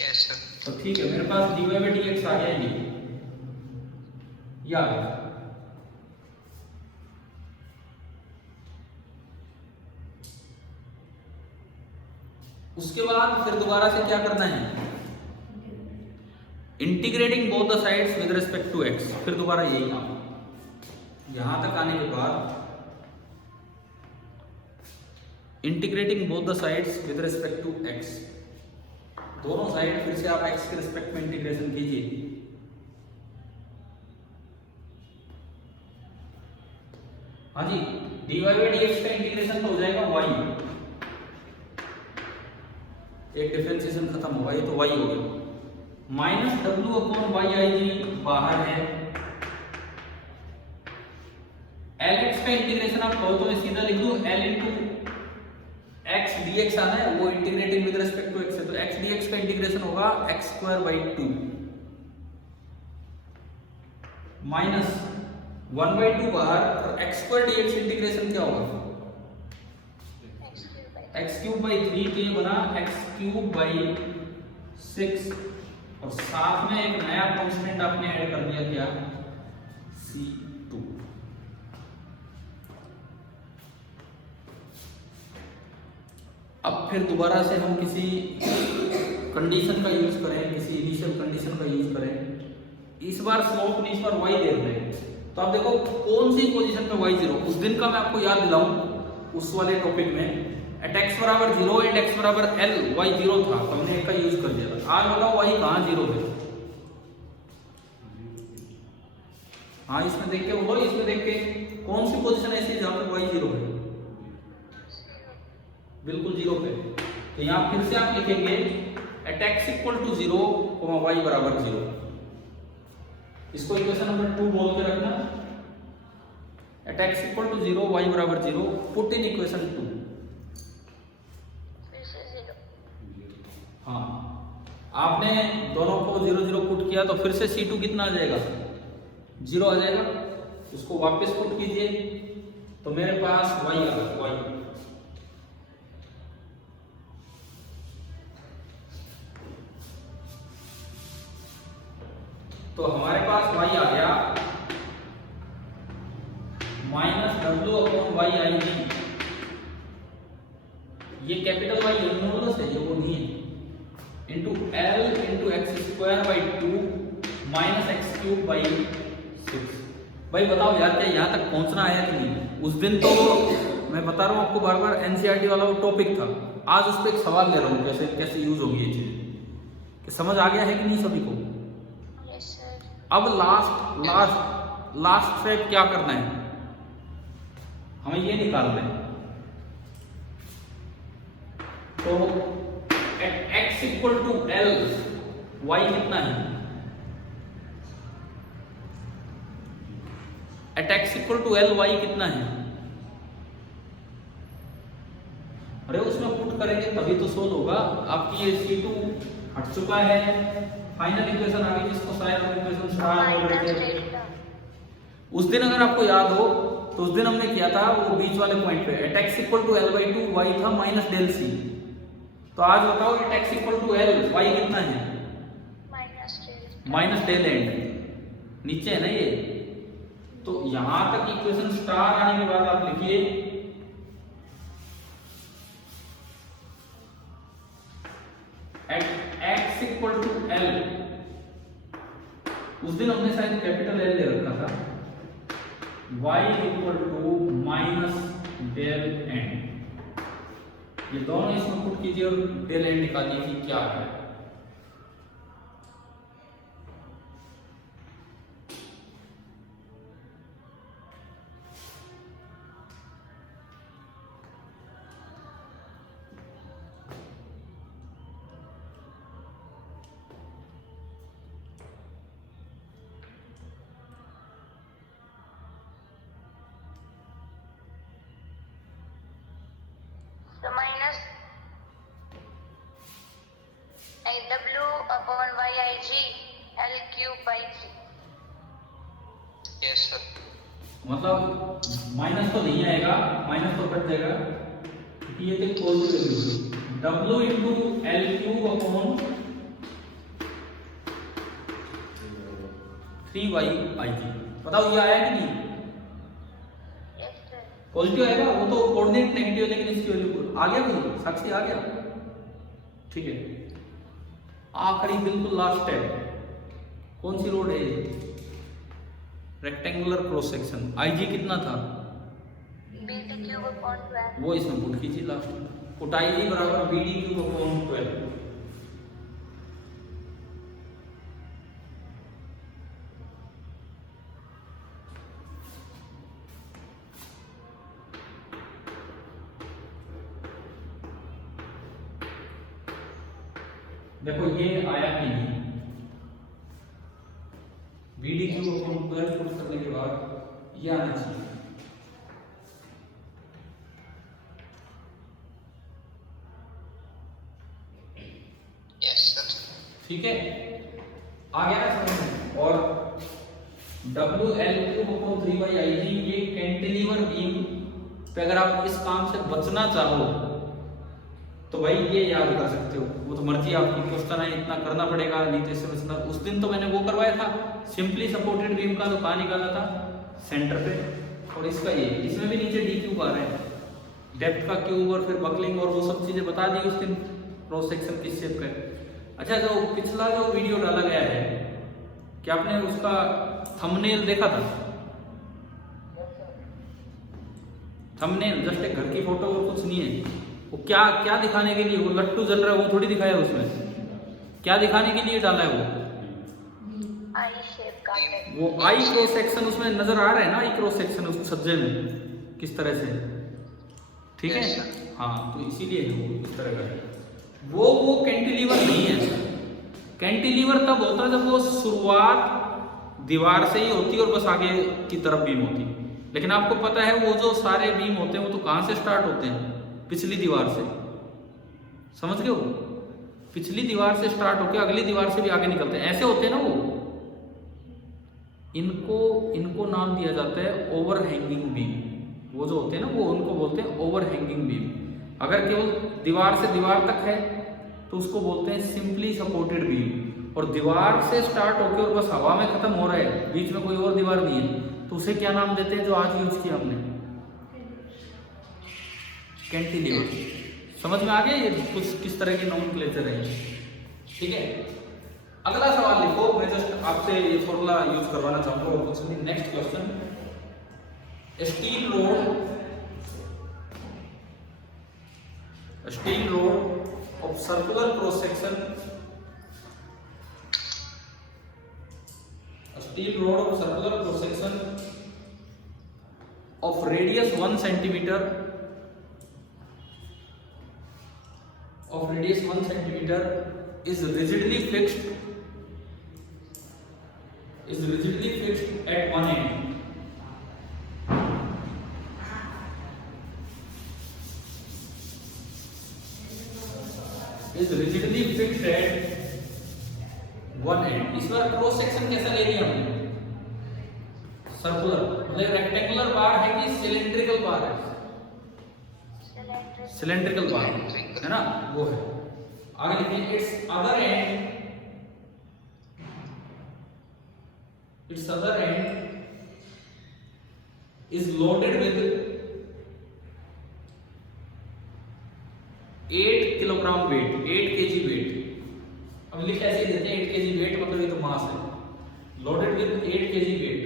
Yes sir. तो ठीक है, मेरे पास dy बाई dx आ गया, ये आ गया। उसके बाद फिर दोबारा से क्या करना है, integrating both the sides with respect to X. फिर दोबारा यही काम, यहां तक आने के बाद integrating both the sides with respect to X, दोनों साइड फिर से आप एक्स के रिस्पेक्ट में इंटीग्रेशन कीजिए। हाँ जी, dy बाई dx का इंटीग्रेशन तो हो जाएगा y, एक डिफरेंशिएशन खत्म होगा, ये तो y हो गया, minus w upon Y I जी बाहर है। lx का इंटीग्रेशन आप कहो तो मैं सीधा लिख दूं l इंटू एक्स dx आना है, वो integrating with respect to x है, तो x dx का इंटीग्रेशन होगा x square by 2 minus 1 by 2 बाहर, और x स्क्वायर dx इंटीग्रेशन क्या होगा, x क्यूब बाई 3, तो ये बना x क्यूब बाई 6, और साथ में एक नया कांस्टेंट आपने ऐड कर दिया, क्या, c2। अब फिर दोबारा से हम किसी कंडीशन का यूज करें, किसी इनिशियल कंडीशन का यूज करें। इस बार स्लोप ने इस बार y दे रहे हैं, तो आप देखो कौन सी पोजीशन पे y0, उस दिन का मैं आपको याद दिलाऊं, उस वाले टॉपिक में एट x बराबर 0 एंड x बराबर l y0 था, तो हमने एक का यूज कर दिया था। आज बताओ y कहां 0 है, हाँ इसमें देख के बोलो, इसमें देख के कौन सी पोजीशन ऐसी है जहां पे y0 है, बिल्कुल 0 पे। तो यहां फिर से आप लिखेंगे at x equal to 0, y बराबर 0। इसको इक्वेशन नंबर 2 बोल के रखना, at x equal to 0, y बराबर 0, पुट इन इक्वेशन 2। हाँ, आपने दोनों को 0 0 पुट किया तो फिर से c2 कितना आ जाएगा, 0 आ जाएगा। उसको वापस पुट कीजिए तो मेरे पास y आ गया, y। तो हमारे पास y आ गया minus w upon Y I जी, ये कैपिटल Y यूनिवर्स है, ये वो नहीं है, into l into x square by 2 minus x cube by 6। भाई बताओ यार, क्या यहाँ तक पहुंचना है कि नहीं? उस दिन तो मैं बता रहा हूँ आपको बार बार, एनसीईआरटी वाला वो टॉपिक था, आज उस पर एक सवाल ले रहा हूँ, कैसे कैसे यूज होगी ये चीज, कि समझ आ गया है कि नहीं सभी को? अब लास्ट स्टेप क्या करना है, हमें ये निकालना है। तो at x equal to l y कितना है, at x equal to l y कितना है, अरे उसमें पुट करेंगे तभी तो सोल्व होगा। आपकी ये c2 हट चुका है, फाइनल इक्वेशन आ गई जिसको शायद हम इक्वेशन स्टार बोल रहे थे। उस दिन अगर आपको याद हो तो उस दिन हमने किया था वो बीच वाले पॉइंट पे, at x equal to l by 2 y था माइनस डेल c। तो आज बताओ at x equal to l y कितना है, माइनस डेल एंड, नीचे है ना ये। तो यहां तक इक्वेशन स्टार आने के बाद आप लिखिए at x equal to l, उस दिन हमने शायद कैपिटल L ले रखा था, y equal to minus del end, ये दोनों इसमें पुट कीजिए और डेल एंड निकालिए कि क्या है। So minus w upon yig l cube by 3। Yes sir. मतलब माइनस तो नहीं आएगा, माइनस तो कट जाएगा क्योंकि ये तो positive w into L cube upon 3yig। बताओ ये आया कि नहीं? पॉजिटिव आएगा, वो तो कोऑर्डिनेट नेगेटिव है, लेकिन इसकी वैल्यू आ गया, कोई साक्षी आ गया, ठीक है, आखिरी बिल्कुल लास्ट है, कौन सी रोड है? रेक्टेंगुलर क्रॉस सेक्शन, आईजी कितना था? BT cube upon 12। वो इसमें पुट कीजिए लास्ट में, पुट आईजी बराबर BD क्यूब अपॉन 12। देखो ये आया कि नहीं, BD क्यूब अपॉन 12 पुट करने के बाद ये आना चाहिए। Yes sir. ठीक है, आ गया ना समझ में? और WL क्यूब अपॉन 3/IG, ये कैंटिलीवर बीम पे अगर आप इस काम से बचना चाहो तो भाई ये याद कर सकते हो, वो तो मर्जी आपकी, क्वेश्चन है इतना करना पड़ेगा नहीं तो इससे बचना। उस दिन तो मैंने वो करवाया था सिंपली सपोर्टेड बीम का, तो कहाँ निकाला था? सेंटर पे। और इसका ये, इसमें भी नीचे डी क्यूब आ रहा है, डेप्थ का क्यूब और फिर बकलिंग और वो सब चीजें बता दी उस दिन, क्रॉस सेक्शन किस शेप का है। अच्छा, जो पिछला जो वीडियो डाला गया है, क्या आपने उसका थंबनेल देखा था? थंबनेल जस्ट एक घर की फोटो और कुछ नहीं है। वो क्या क्या दिखाने के लिए, वो लट्टू जल रहा है वो थोड़ी दिखाया उसमें, क्या दिखाने के लिए डाला है वो? आई शेप का है। वो आई क्रॉस सेक्शन उसमें नजर आ रहा है ना, आई क्रॉस सेक्शन उस छज्जे में किस तरह से, ठीक है? हाँ, तो इसीलिए वो इस तरह का है। वो कैंटिलीवर नहीं है। कैंटिलीवर तब होता है जब वो शुरुआत दीवार से ही होती है और बस आगे की तरफ बीम होती है। लेकिन आपको पता है वो जो सारे बीम होते हैं वो तो कहां से स्टार्ट होते हैं? पिछली दीवार से, समझ गए हो? पिछली दीवार से स्टार्ट होकर अगली दीवार से भी आगे निकलते हैं, ऐसे होते हैं ना वो। इनको नाम दिया जाता है ओवर हैंगिंग बीम। वो जो होते हैं ना, वो उनको बोलते हैं ओवर हैंगिंग बीम। अगर केवल दीवार से दीवार तक है तो उसको बोलते हैं सिंपली सपोर्टेड बीम। और दीवार से स्टार्ट होकर और बस हवा में खत्म हो रहा है, बीच में कोई और दीवार नहीं है, तो उसे क्या नाम देते हैं जो आज यूज किया हमने? कैंटिलीवर। समझ में आ गया ये कुछ किस तरह की नोमेनक्लेचर है? ठीक है, अगला सवाल लिखो। मैं जस्ट आपसे ये फॉर्मूला यूज करवाना चाहूंगा और कुछ नहीं। Next question, steel road of circular cross section, steel road of circular cross section of radius 1 centimetre, of radius 1 centimeter is rigidly fixed at one end. Is rigidly fixed at one end. इस बार cross section कैसा ले लिया हमने? Circular, मतलब rectangular बार है कि cylindrical बार है? Cylindrical बार है ना, वो है। आगे लिखिए, it's other end is loaded with 8 kilogram weight, 8 kg weight. अब लिख ऐसे देते हैं 8 kg वेट, मतलब ये तो मास है। Loaded with 8 kg weight.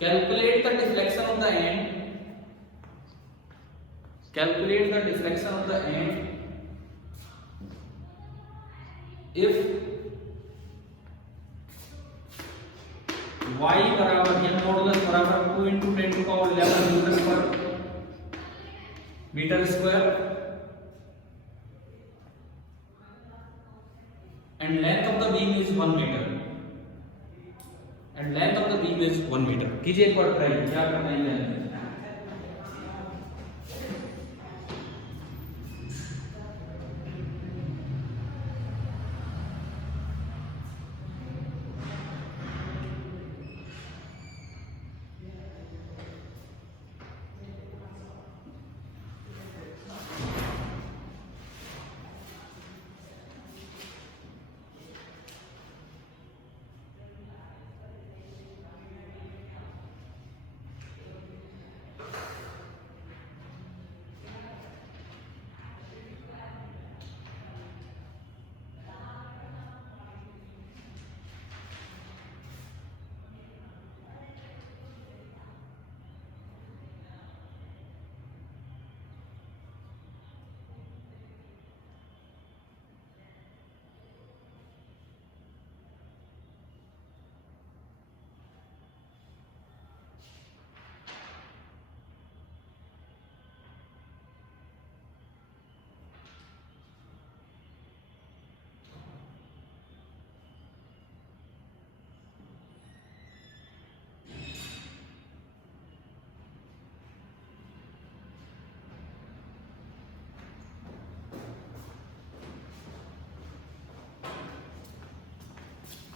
Calculate the deflection of the end, calculate the deflection of the end if y बराबर m मॉडुलस बराबर 2 into 10 to power 11 न्यूटन पर metre square and length of the beam is 1 meter and length of the beam is 1 meter। कीजिए एक बार try, क्या करना है?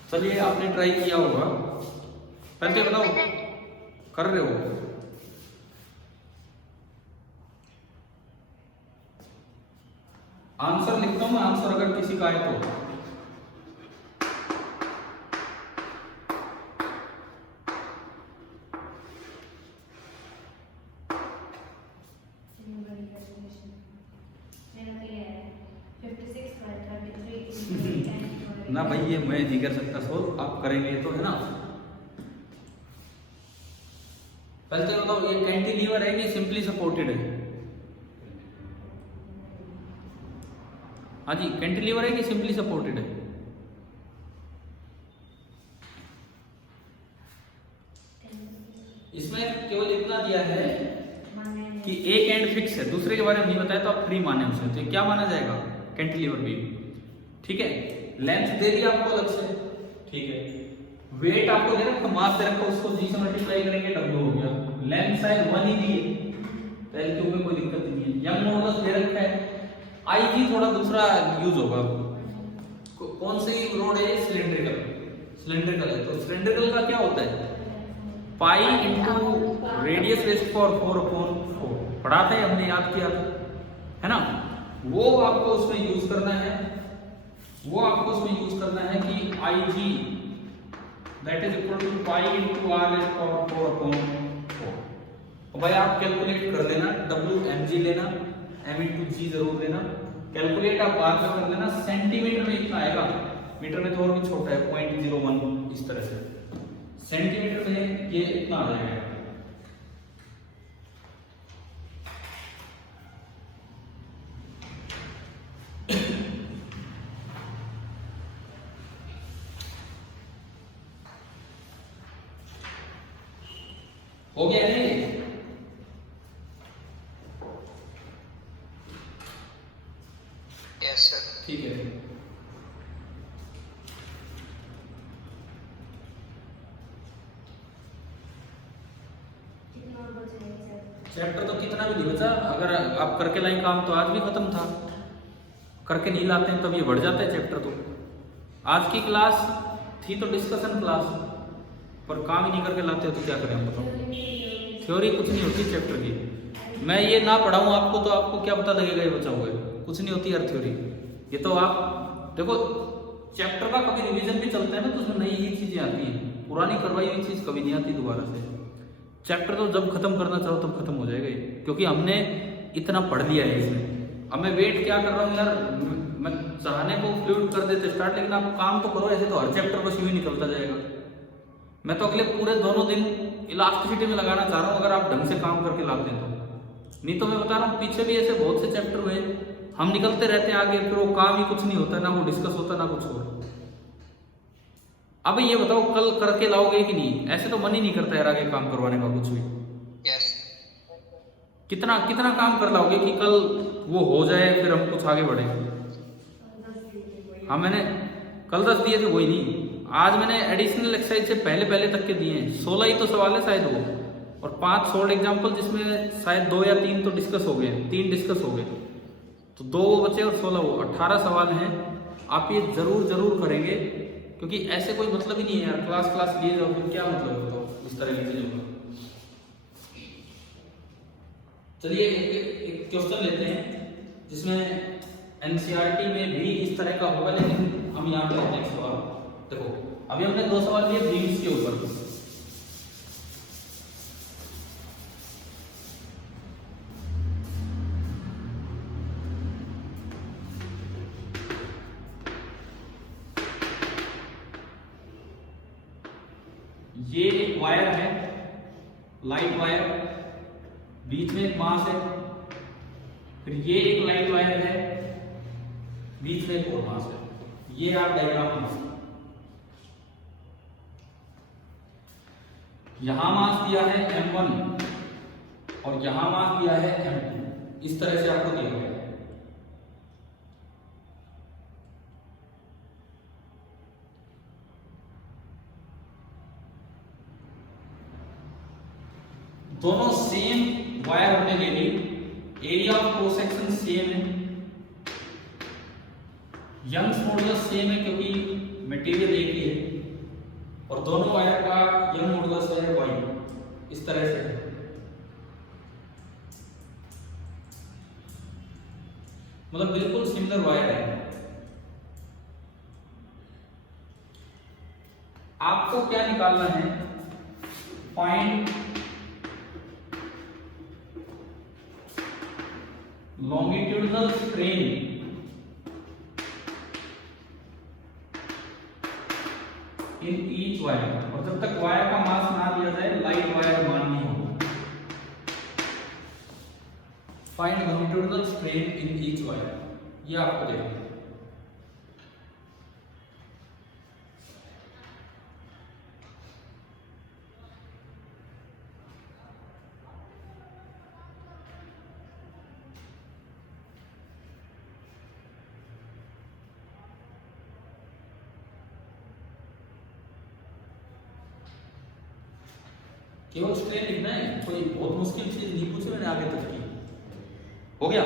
चलिए आपने ट्राई किया होगा, पहले बताओ कर रहे हो। आंसर लिखता हूं मैं, आंसर अगर किसी का आए तो। ना भाई ये मैं नहीं कर सकता सोल्व, आप करेंगे तो, है ना। पहले तो बताओ ये कैंटिलीवर है कि सिंपली सपोर्टेड है? हाँ जी, कैंटिलीवर है कि सिंपली सपोर्टेड है? इसमें केवल इतना दिया है कि एक एंड फिक्स है, दूसरे के बारे में नहीं बताया, तो आप फ्री माने उसे, तो क्या माना जाएगा? Cantilever beam. ठीक है, लेंथ दे दी आपको अलग से, ठीक है, वेट आपको दे रखा, मास दे रखा, उसको जी से मल्टीप्लाई करेंगे W हो गया, लेंथ शायद 1 ही दी है, तो L क्यूब में कोई दिक्कत नहीं है। यंग मॉडुलस दे रखा है, IG थोड़ा दूसरा यूज होगा। कौन सी रोड है? सिलेंड्रिकल है, तो सिलेंड्रिकल का क्या होता है? Pi into radius rest for 4/4 पढ़ा था, हमने याद किया था, है ना। वो आपको उसमें यूज करना है, वो आपको उसमें यूज करना है कि IG that is equal to pi into R rest for 4/4। तो भाई आप कैलकुलेट कर लेना, Wmg लेना, m इंटू जी जरूर लेना, कैलकुलेट आप बाद में कर लेना। सेंटीमीटर में इतना आएगा, मीटर में तो और भी छोटा है 0.01, इस तरह से। सेंटीमीटर में ये इतना आ जाएगा। हो गया है? Yes, sir. ठीक है। चैप्टर तो कितना भी नहीं बचा, अगर आप करके लाए काम तो आज भी खत्म था, करके नहीं लाते हैं तब ये बढ़ जाता है चैप्टर। तो आज की क्लास थी तो डिस्कशन क्लास, पर काम ही नहीं करके लाते हो तो क्या करें हम, बताओ। थ्योरी कुछ नहीं होती चैप्टर की, मैं ये ना पढ़ाऊँ आपको तो आपको क्या पता लगेगा ये बचा हुआ है, कुछ नहीं होती यार थ्योरी। ये तो आप देखो चैप्टर का कभी रिवीजन भी चलता है ना, तो उसमें नई ही चीजें आती हैं, पुरानी करवाई हुई चीज कभी नहीं आती दोबारा से। चैप्टर तो जब खत्म करना चाहो तब खत्म हो जाएगा ये, क्योंकि हमने इतना पढ़ लिया है इसमें। अब मैं वेट क्या कर रहा हूँ यार, मैं चाहने को फ्लूइड कर देते स्टार्ट, लेकिन आप काम तो करो, ऐसे तो हर चैप्टर बस यूं ही निकलता जाएगा। मैं तो अगले पूरे दोनों दिन इलास्टिसिटी में लगाना चाह रहा हूँ, अगर आप ढंग से काम करके लाते हैं तो। नहीं तो मैं बता रहा हूँ पीछे भी ऐसे बहुत से चैप्टर हुए, हम निकलते रहते हैं आगे, फिर वो काम ही कुछ नहीं होता, ना वो डिस्कस होता ना कुछ और। अब ये बताओ कल करके लाओगे कि नहीं? ऐसे तो मन ही नहीं करता यार आगे काम करवाने का कुछ भी। Yes. कितना कितना काम कर लाओगे कि कल वो हो जाए फिर हम कुछ आगे बढ़े। हाँ मैंने कल 10 दिए थे, वही नहीं, आज मैंने एडिशनल एक्सरसाइज से पहले तक के दिए हैं। 16 ही तो सवाल है शायद वो, और 5 शॉर्ट एग्जाम्पल जिसमें शायद 2 या 3 तो डिस्कस हो गए, 3 डिस्कस हो गए, तो 2 वो बचे और 16 वो, 18 सवाल हैं। आप ये जरूर करेंगे, क्योंकि ऐसे कोई मतलब ही नहीं है यार, क्लास लिए जाओ फिर क्या मतलब है, तो इस तरह की चीजों का। चलिए एक क्वेश्चन लेते हैं जिसमें एनसीईआरटी में भी इस तरह का होगा, लेकिन हम यहाँ पे लेते हैं सवाल। देखो अभी हमने 2 सवाल लिए बीम्स के ऊपर, ये एक वायर है, लाइट वायर, बीच में एक मास है, फिर ये एक लाइट वायर है, बीच में एक और मास है। ये आप डायग्राम में, यहां मास दिया है m1 और यहां मास दिया है m2, इस तरह से आपको दिया गया है। दोनों सेम वायर हमने ले ली, area of cross section same है, यंग्स मॉडुलस सेम है क्योंकि मटेरियल एक ही है, और दोनों वायर का यंग मॉडुलस है y, इस तरह से है। मतलब बिल्कुल सिमिलर वायर है। आपको क्या निकालना है, find longitudinal strain in each wire. और जब तक वायर का मास ना दिया जाए लाइट वायर माननी हो। Find longitudinal strain in each wire, ये आपको देखना है। केवल स्ट्रेन लिखना है, कोई बहुत मुश्किल चीज नहीं पूछे मैंने आगे तक की। हो गया,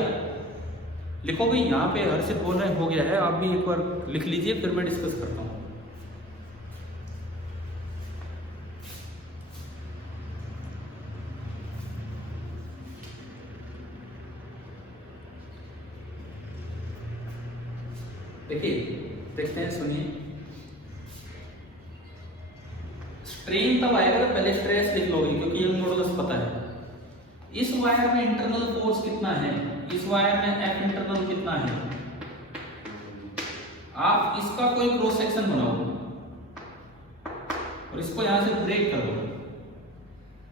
लिखो भाई। यहाँ पे हर्षित बोल रहे हैं हो गया है, आप भी एक बार लिख लीजिए, फिर मैं डिस्कस करता हूँ। देखिए, देखते हैं, सुनिए। स्ट्रेन तब आएगा पहले स्ट्रेस लिख लोगे, क्योंकि यंग मॉडुलस पता है। इस वायर में इंटरनल फोर्स कितना है, इस वायर में एफ इंटरनल कितना है। आप इसका कोई क्रॉस सेक्शन बनाओ और इसको यहां से ब्रेक कर दो।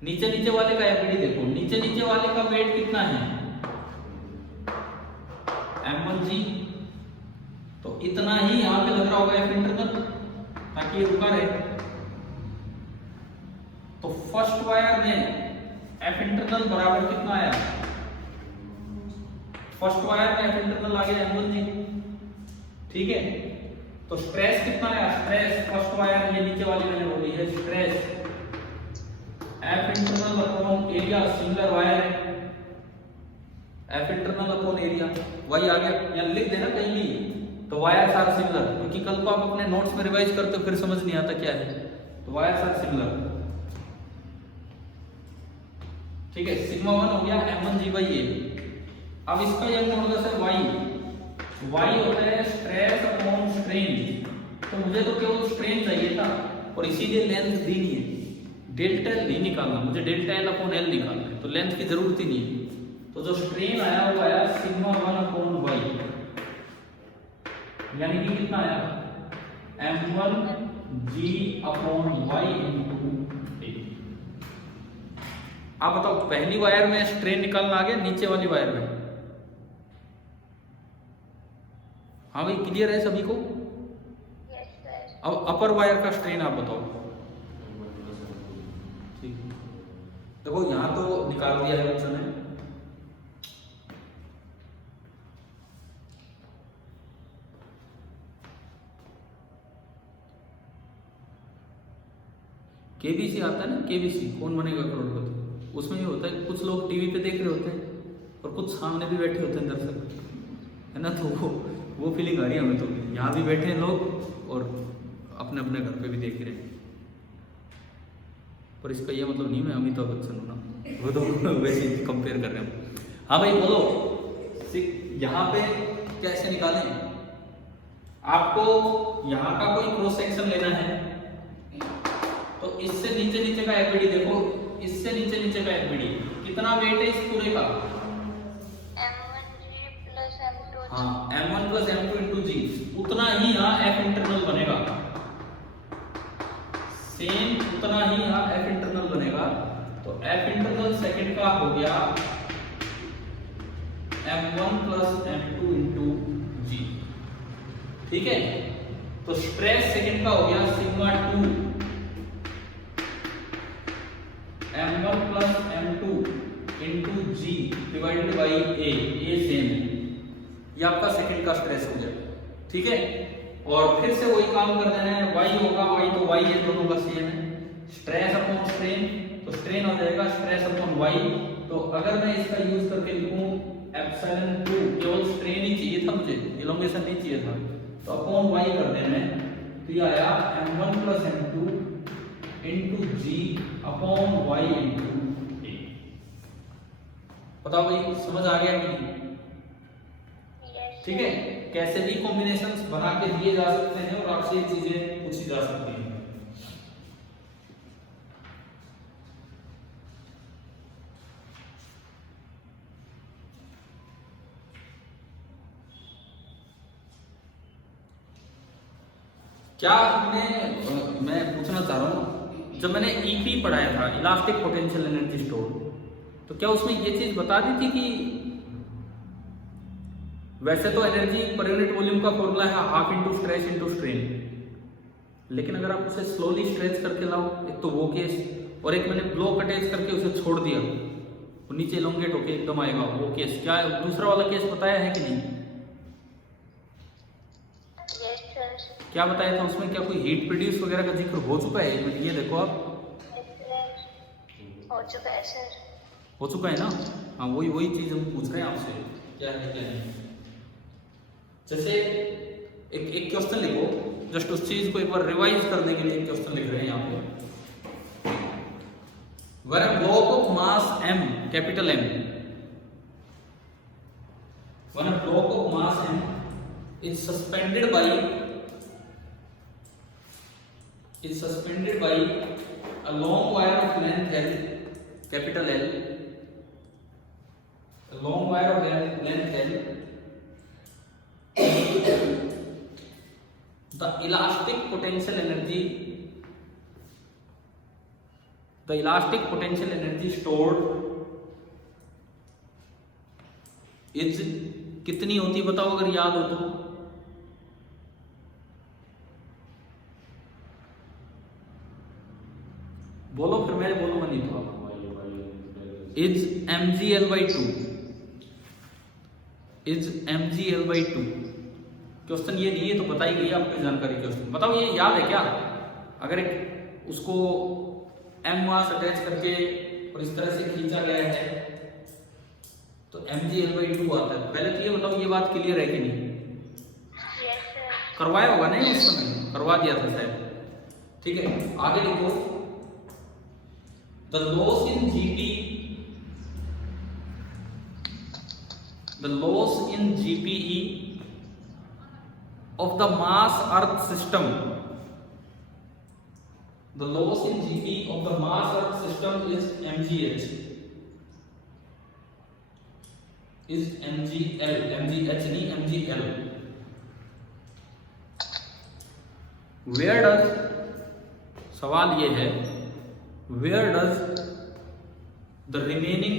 नीचे नीचे वाले का एफबीडी देखो, नीचे नीचे वाले का वेट कितना है, m1g। तो इतना ही यहां पे लग रहा होगा एफ इंटरनल, ताकि ये रुका रहे। तो फर्स्ट वायर में एफ इंटरनल बराबर कितना आया, फर्स्ट वायर में एफ इंटरनल आ गया m1g, ठीक है। तो स्ट्रेस कितना आया, स्ट्रेस फर्स्ट वायर, ये नीचे वाली मैंने बोली है, stress F internal upon area, single wire है, एफ इंटरनल अपॉन एरिया, वही आ गया। या लिख देना कहीं भी, तो वायर्स आर सिमिलर, क्योंकि कल को आप अपने नोट्स में रिवाइज करते हो फिर समझ नहीं आता क्या है। तो वायर्स आर सिमिलर, ठीक है। सिग्मा 1 हो गया m1g बाई a। अब इसका यंग मॉडुलस है y होता है स्ट्रेस अपॉन स्ट्रेन। तो मुझे तो केवल स्ट्रेन चाहिए था और इसीलिए लेंथ दी नहीं है, डेल्टा एल नहीं निकालना मुझे, डेल्टा एल अपॉन एल निकालना है, तो लेंथ की जरूरत ही नहीं है। तो जो स्ट्रेन आया वो आया सिग्मा 1 अपॉन y, यानी कि कितना आया m1g upon y into a। आप बताओ, पहली वायर में स्ट्रेन निकालना आ गया, नीचे वाली वायर में? हाँ भाई, क्लियर है सभी को? Yes sir. अब अपर वायर का स्ट्रेन आप बताओ। ठीक है, देखो यहां तो निकाल दिया है बच्चों ने। केबीसी आता है ना, केबीसी कौन बनेगा करोड़पति, उसमें ये होता है कुछ लोग टीवी पे देख रहे होते हैं और कुछ सामने भी बैठे होते हैं दर्शक, है ना। तो वो फीलिंग आ रही है हमें, तो यहाँ भी बैठे हैं लोग और अपने अपने घर पे भी देख रहे हैं। पर इसका ये मतलब नहीं मैं अमिताभ बच्चन हूँ ना, वो तो वैसे ही कंपेयर कर रहे हैं। हाँ भाई बोलो, यहाँ पे कैसे निकालें? आपको यहाँ का कोई क्रॉस सेक्शन लेना है, तो इससे नीचे नीचे का एफबीडी देखो, इससे नीचे नीचे का एफबीडी कितना वेट है इस पूरे का? m1g plus m2g। हाँ, m1 प्लस m2 इंटू जी, उतना ही यहाँ एफ इंटरनल बनेगा, सेम उतना ही यहाँ एफ इंटरनल बनेगा। तो एफ इंटरनल सेकंड का हो गया m1 प्लस m2 इंटू जी, ठीक है। तो स्ट्रेस सेकंड का हो गया sigma 2 m1 plus m2 into g divided by A, ये सेम है, ये आपका सेकंड का स्ट्रेस हो गया, ठीक है। और फिर से वही काम कर देना है, y होगा, y तो y है, दोनों का सेम है, स्ट्रेस अपॉन स्ट्रेन, तो स्ट्रेन हो जाएगा स्ट्रेस अपॉन y। तो अगर मैं इसका यूज करके लिखूं एप्सिलॉन 2, केवल स्ट्रेन ही चाहिए था मुझे, इलोंगेशन नहीं चाहिए था, तो अपॉन y कर देना है, तो ये आया m1 plus m2 y into ए। बताओ भाई समझ आ गया कि नहीं? Yes. ठीक है, कैसे भी कॉम्बिनेशंस बना के दिए जा सकते हैं और आपसे ये चीजें पूछी जा सकती हैं। क्या हमने मैं पूछना चाह रहा हूँ, जब मैंने ईपी पढ़ाया था, इलास्टिक पोटेंशियल एनर्जी स्टोर, तो क्या उसमें ये चीज बता दी थी कि वैसे तो एनर्जी पर यूनिट वॉल्यूम का फॉर्मूला है half into stretch into strain, लेकिन अगर आप उसे स्लोली स्ट्रेच करके लाओ, एक तो वो केस, और एक मैंने ब्लॉक अटैच करके उसे छोड़ दिया, वो नीचे एलोंगेट होके एकदम आएगा, वो केस, क्या दूसरा वाला केस बताया है कि नहीं? Yes, sir. क्या बताया था उसमें? क्या कोई हीट प्रोड्यूस वगैरह का जिक्र हो चुका है? ये देखो आप, हो चुका है सर। हो चुका है ना? हाँ, वही चीज हम पूछ रहे हैं आपसे, क्या है क्या नहीं। जैसे एक क्वेश्चन लिखो, जस्ट उस चीज को एक बार रिवाइज करने के लिए एक क्वेश्चन लिख रहे हैं यहाँ पे। When a block of mass m, capital M, when a block of mass m is suspended by a long wire of length L, capital L, a long wire of length L, the elastic potential energy stored is कितनी होती बताओ अगर याद हो तो? बोलो, फिर मैं बोलूंगा नहीं तो। Is mgl/2, is mgl/2। Question ये नहीं है तो बताई गई आपकी जानकारी। क्वेश्चन बताओ ये याद है क्या? अगर एक उसको m मास अटैच करके और इस तरह से खींचा गया है तो mgl/2 आता है। पहले तो ये बताओ ये बात क्लियर है कि नहीं? Yes, sir. करवाया होगा नहीं उस समय, करवा दिया था शायद। ठीक है, आगे लिखो। The loss in GPE of the mass earth system, the loss in GPE of the mass earth system is mgh, is mgl, mgh नहीं mgl। Where does, सवाल ये है, where does the remaining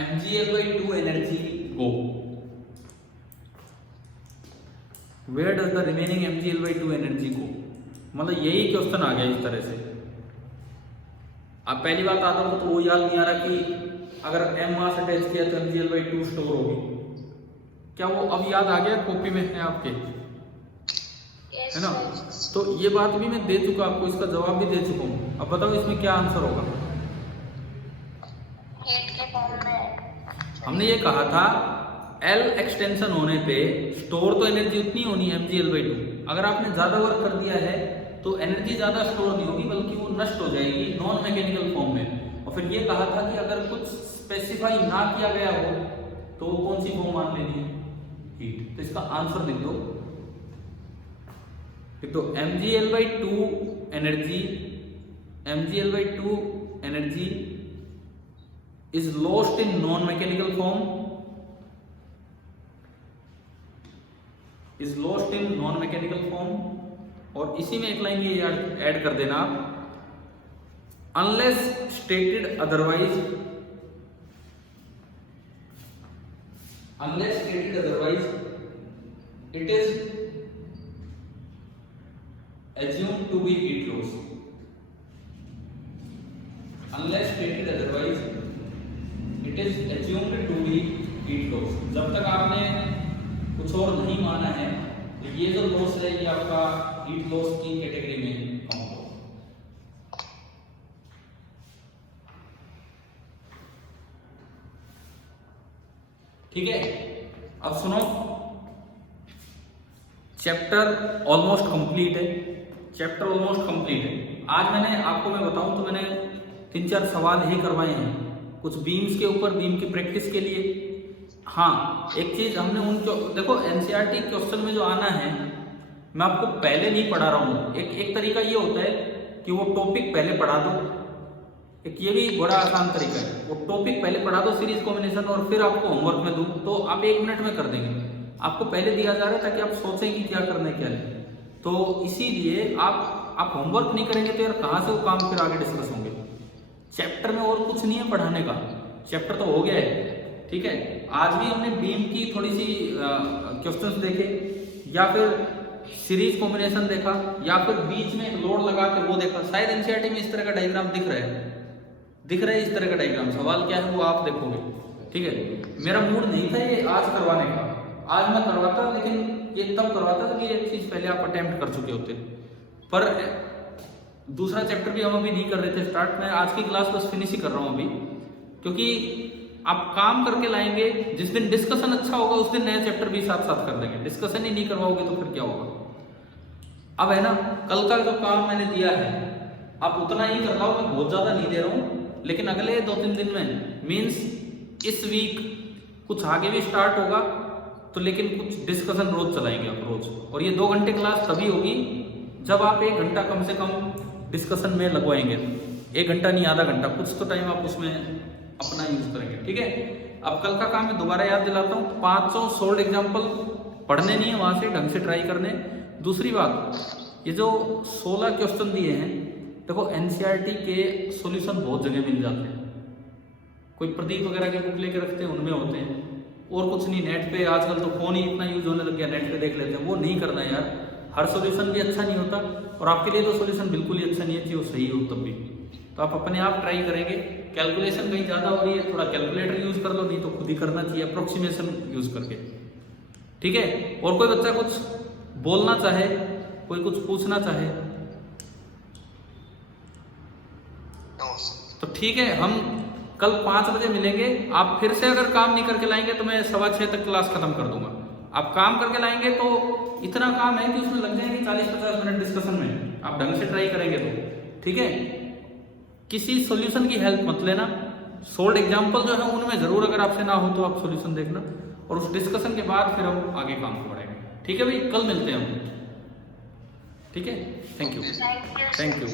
mgl/2 energy go? Where does the remaining mgl/2 energy go? मतलब यही question आ गया इस तरह से। अब पहली बात आता हो तो वो याद नहीं आ रहा कि अगर m मास अटैच किया तो mgl/2 स्टोर होगी। क्या वो अब याद आ गया? कॉपी में है आपके, Yes, है ना? sir. तो ये बात भी मैं दे चुका आपको, इसका जवाब भी दे चुका हूँ। अब बताओ इसमें क्या आंसर होगा? Heat के फॉर्म में। हमने ये कहा था L एक्सटेंशन होने पे स्टोर तो एनर्जी उतनी होनी है mgl/2। अगर आपने ज्यादा वर्क कर दिया है तो एनर्जी ज्यादा स्टोर नहीं होगी बल्कि वो नष्ट हो जाएगी नॉन मैकेनिकल फॉर्म में। और फिर ये कहा था कि अगर कुछ स्पेसिफाई ना किया गया हो तो कौन सी फॉर्म मान लेनी है? हीट। तो इसका आंसर लिख दो। तो mgl/2 energy is lost in non-mechanical form, और इसी में एक लाइन ये ऐड कर देना, unless stated otherwise it is assumed to be heat loss, unless stated otherwise it is assumed to be heat loss। जब तक आपने कुछ और नहीं माना है तो ये जो लॉस है ये आपका हीट लॉस की कैटेगरी में काउंट होगा। ठीक है, अब सुनो, चैप्टर ऑलमोस्ट कंप्लीट है। चैप्टर ऑलमोस्ट कंप्लीट है। आज मैंने आपको मैं बताऊं तो मैंने 3-4 सवाल ही करवाए हैं, कुछ बीम्स के ऊपर, बीम की प्रैक्टिस के लिए। हाँ, एक चीज हमने उनको देखो, एनसीईआरटी क्वेश्चन में जो आना है मैं आपको पहले नहीं पढ़ा रहा हूँ। एक तरीका ये होता है कि वो टॉपिक पहले पढ़ा दो, एक ये भी बड़ा आसान तरीका है, वो टॉपिक पहले पढ़ा दो सीरीज कॉम्बिनेशन, और फिर आपको होमवर्क में दूं तो आप 1 मिनट में कर देंगे। आपको पहले दिया जा रहा है ताकि आप सोचें कि क्या करना है क्या नहीं। तो इसीलिए आप होमवर्क नहीं करेंगे तो यार कहाँ से वो काम फिर आगे डिस्कस होंगे। चैप्टर में और कुछ नहीं है पढ़ाने का, चैप्टर तो हो गया है, ठीक है। आज भी हमने बीम की थोड़ी सी क्वेश्चंस देखे, या फिर सीरीज कॉम्बिनेशन देखा, या फिर बीच में एक लोड लगा के वो देखा। शायद एनसीईआरटी में इस तरह का डायग्राम दिख रहा है इस तरह का डायग्राम। सवाल क्या है वो आप देखोगे, ठीक है। मेरा मूड नहीं था ये आज करवाने का, आज मैं करवाता, लेकिन ये तब करवाता था कि ये चीज पहले आप अटेम्प्ट कर चुके होते। पर दूसरा चैप्टर भी हम अभी नहीं कर रहे थे स्टार्ट में, आज की क्लास बस फिनिश ही कर रहा हूँ अभी, क्योंकि आप काम करके लाएंगे। जिस दिन डिस्कशन अच्छा होगा उस दिन नया चैप्टर भी साथ साथ कर देंगे। डिस्कशन ही नहीं करवाओगे तो फिर क्या होगा। अब है ना, कल का जो काम मैंने दिया है आप उतना ही कर लाओ, मैं बहुत ज्यादा नहीं दे रहा हूँ, लेकिन अगले 2-3 दिन में, मीन्स इस वीक कुछ आगे भी स्टार्ट होगा तो, लेकिन कुछ डिस्कशन रोज चलाएंगे आप रोज। और ये 2 घंटे क्लास तभी होगी जब आप 1 घंटा कम से कम डिस्कशन में लगवाएंगे। 1 घंटा नहीं, आधा घंटा, कुछ तो टाइम आप उसमें अपना यूज करेंगे, ठीक है। अब कल का काम मैं दोबारा याद दिलाता हूँ, 500 सोल्ड एग्जाम्पल पढ़ने नहीं है, वहां से ढंग से ट्राई करने। दूसरी बात, ये जो 16 क्वेश्चन दिए हैं, देखो एनसीईआरटी के सॉल्यूशन बहुत जगह मिल जाते हैं। कोई प्रदीप वगैरह के बुक लेके रखते हैं, उनमें होते हैं, और कुछ नहीं। नेट पे आजकल तो फोन ही इतना यूज होने लग गया, नेट पे देख लेते हैं। वो नहीं करना है यार, हर सॉल्यूशन भी अच्छा नहीं होता, और आपके लिए तो सॉल्यूशन बिल्कुल ही अच्छा नहीं है, वो सही हो तब भी। तो आप अपने आप ट्राई करेंगे। कैलकुलेशन कहीं ज्यादा हो रही है, थोड़ा कैलकुलेटर यूज कर लो, नहीं तो खुद ही करना चाहिए अप्रोक्सीमेशन यूज करके, ठीक है। और कोई बच्चा कुछ बोलना चाहे, कोई कुछ पूछना चाहे तो ठीक है, हम कल 5 बजे मिलेंगे। आप फिर से अगर काम नहीं करके लाएंगे तो मैं 6:15 तक क्लास खत्म कर दूंगा। आप काम करके लाएंगे तो इतना काम है कि उसमें लग जाएंगे 40-50 मिनट डिस्कशन में, आप ढंग से ट्राई करेंगे तो, ठीक है। किसी सॉल्यूशन की हेल्प मत लेना, सोल्ड एग्जाम्पल जो है उनमें जरूर, अगर आपसे ना हो तो आप सॉल्यूशन देखना, और उस डिस्कशन के बाद फिर हम आगे काम को बढ़ाएंगे, ठीक है भाई। कल मिलते हैं हम, ठीक है। Thank you.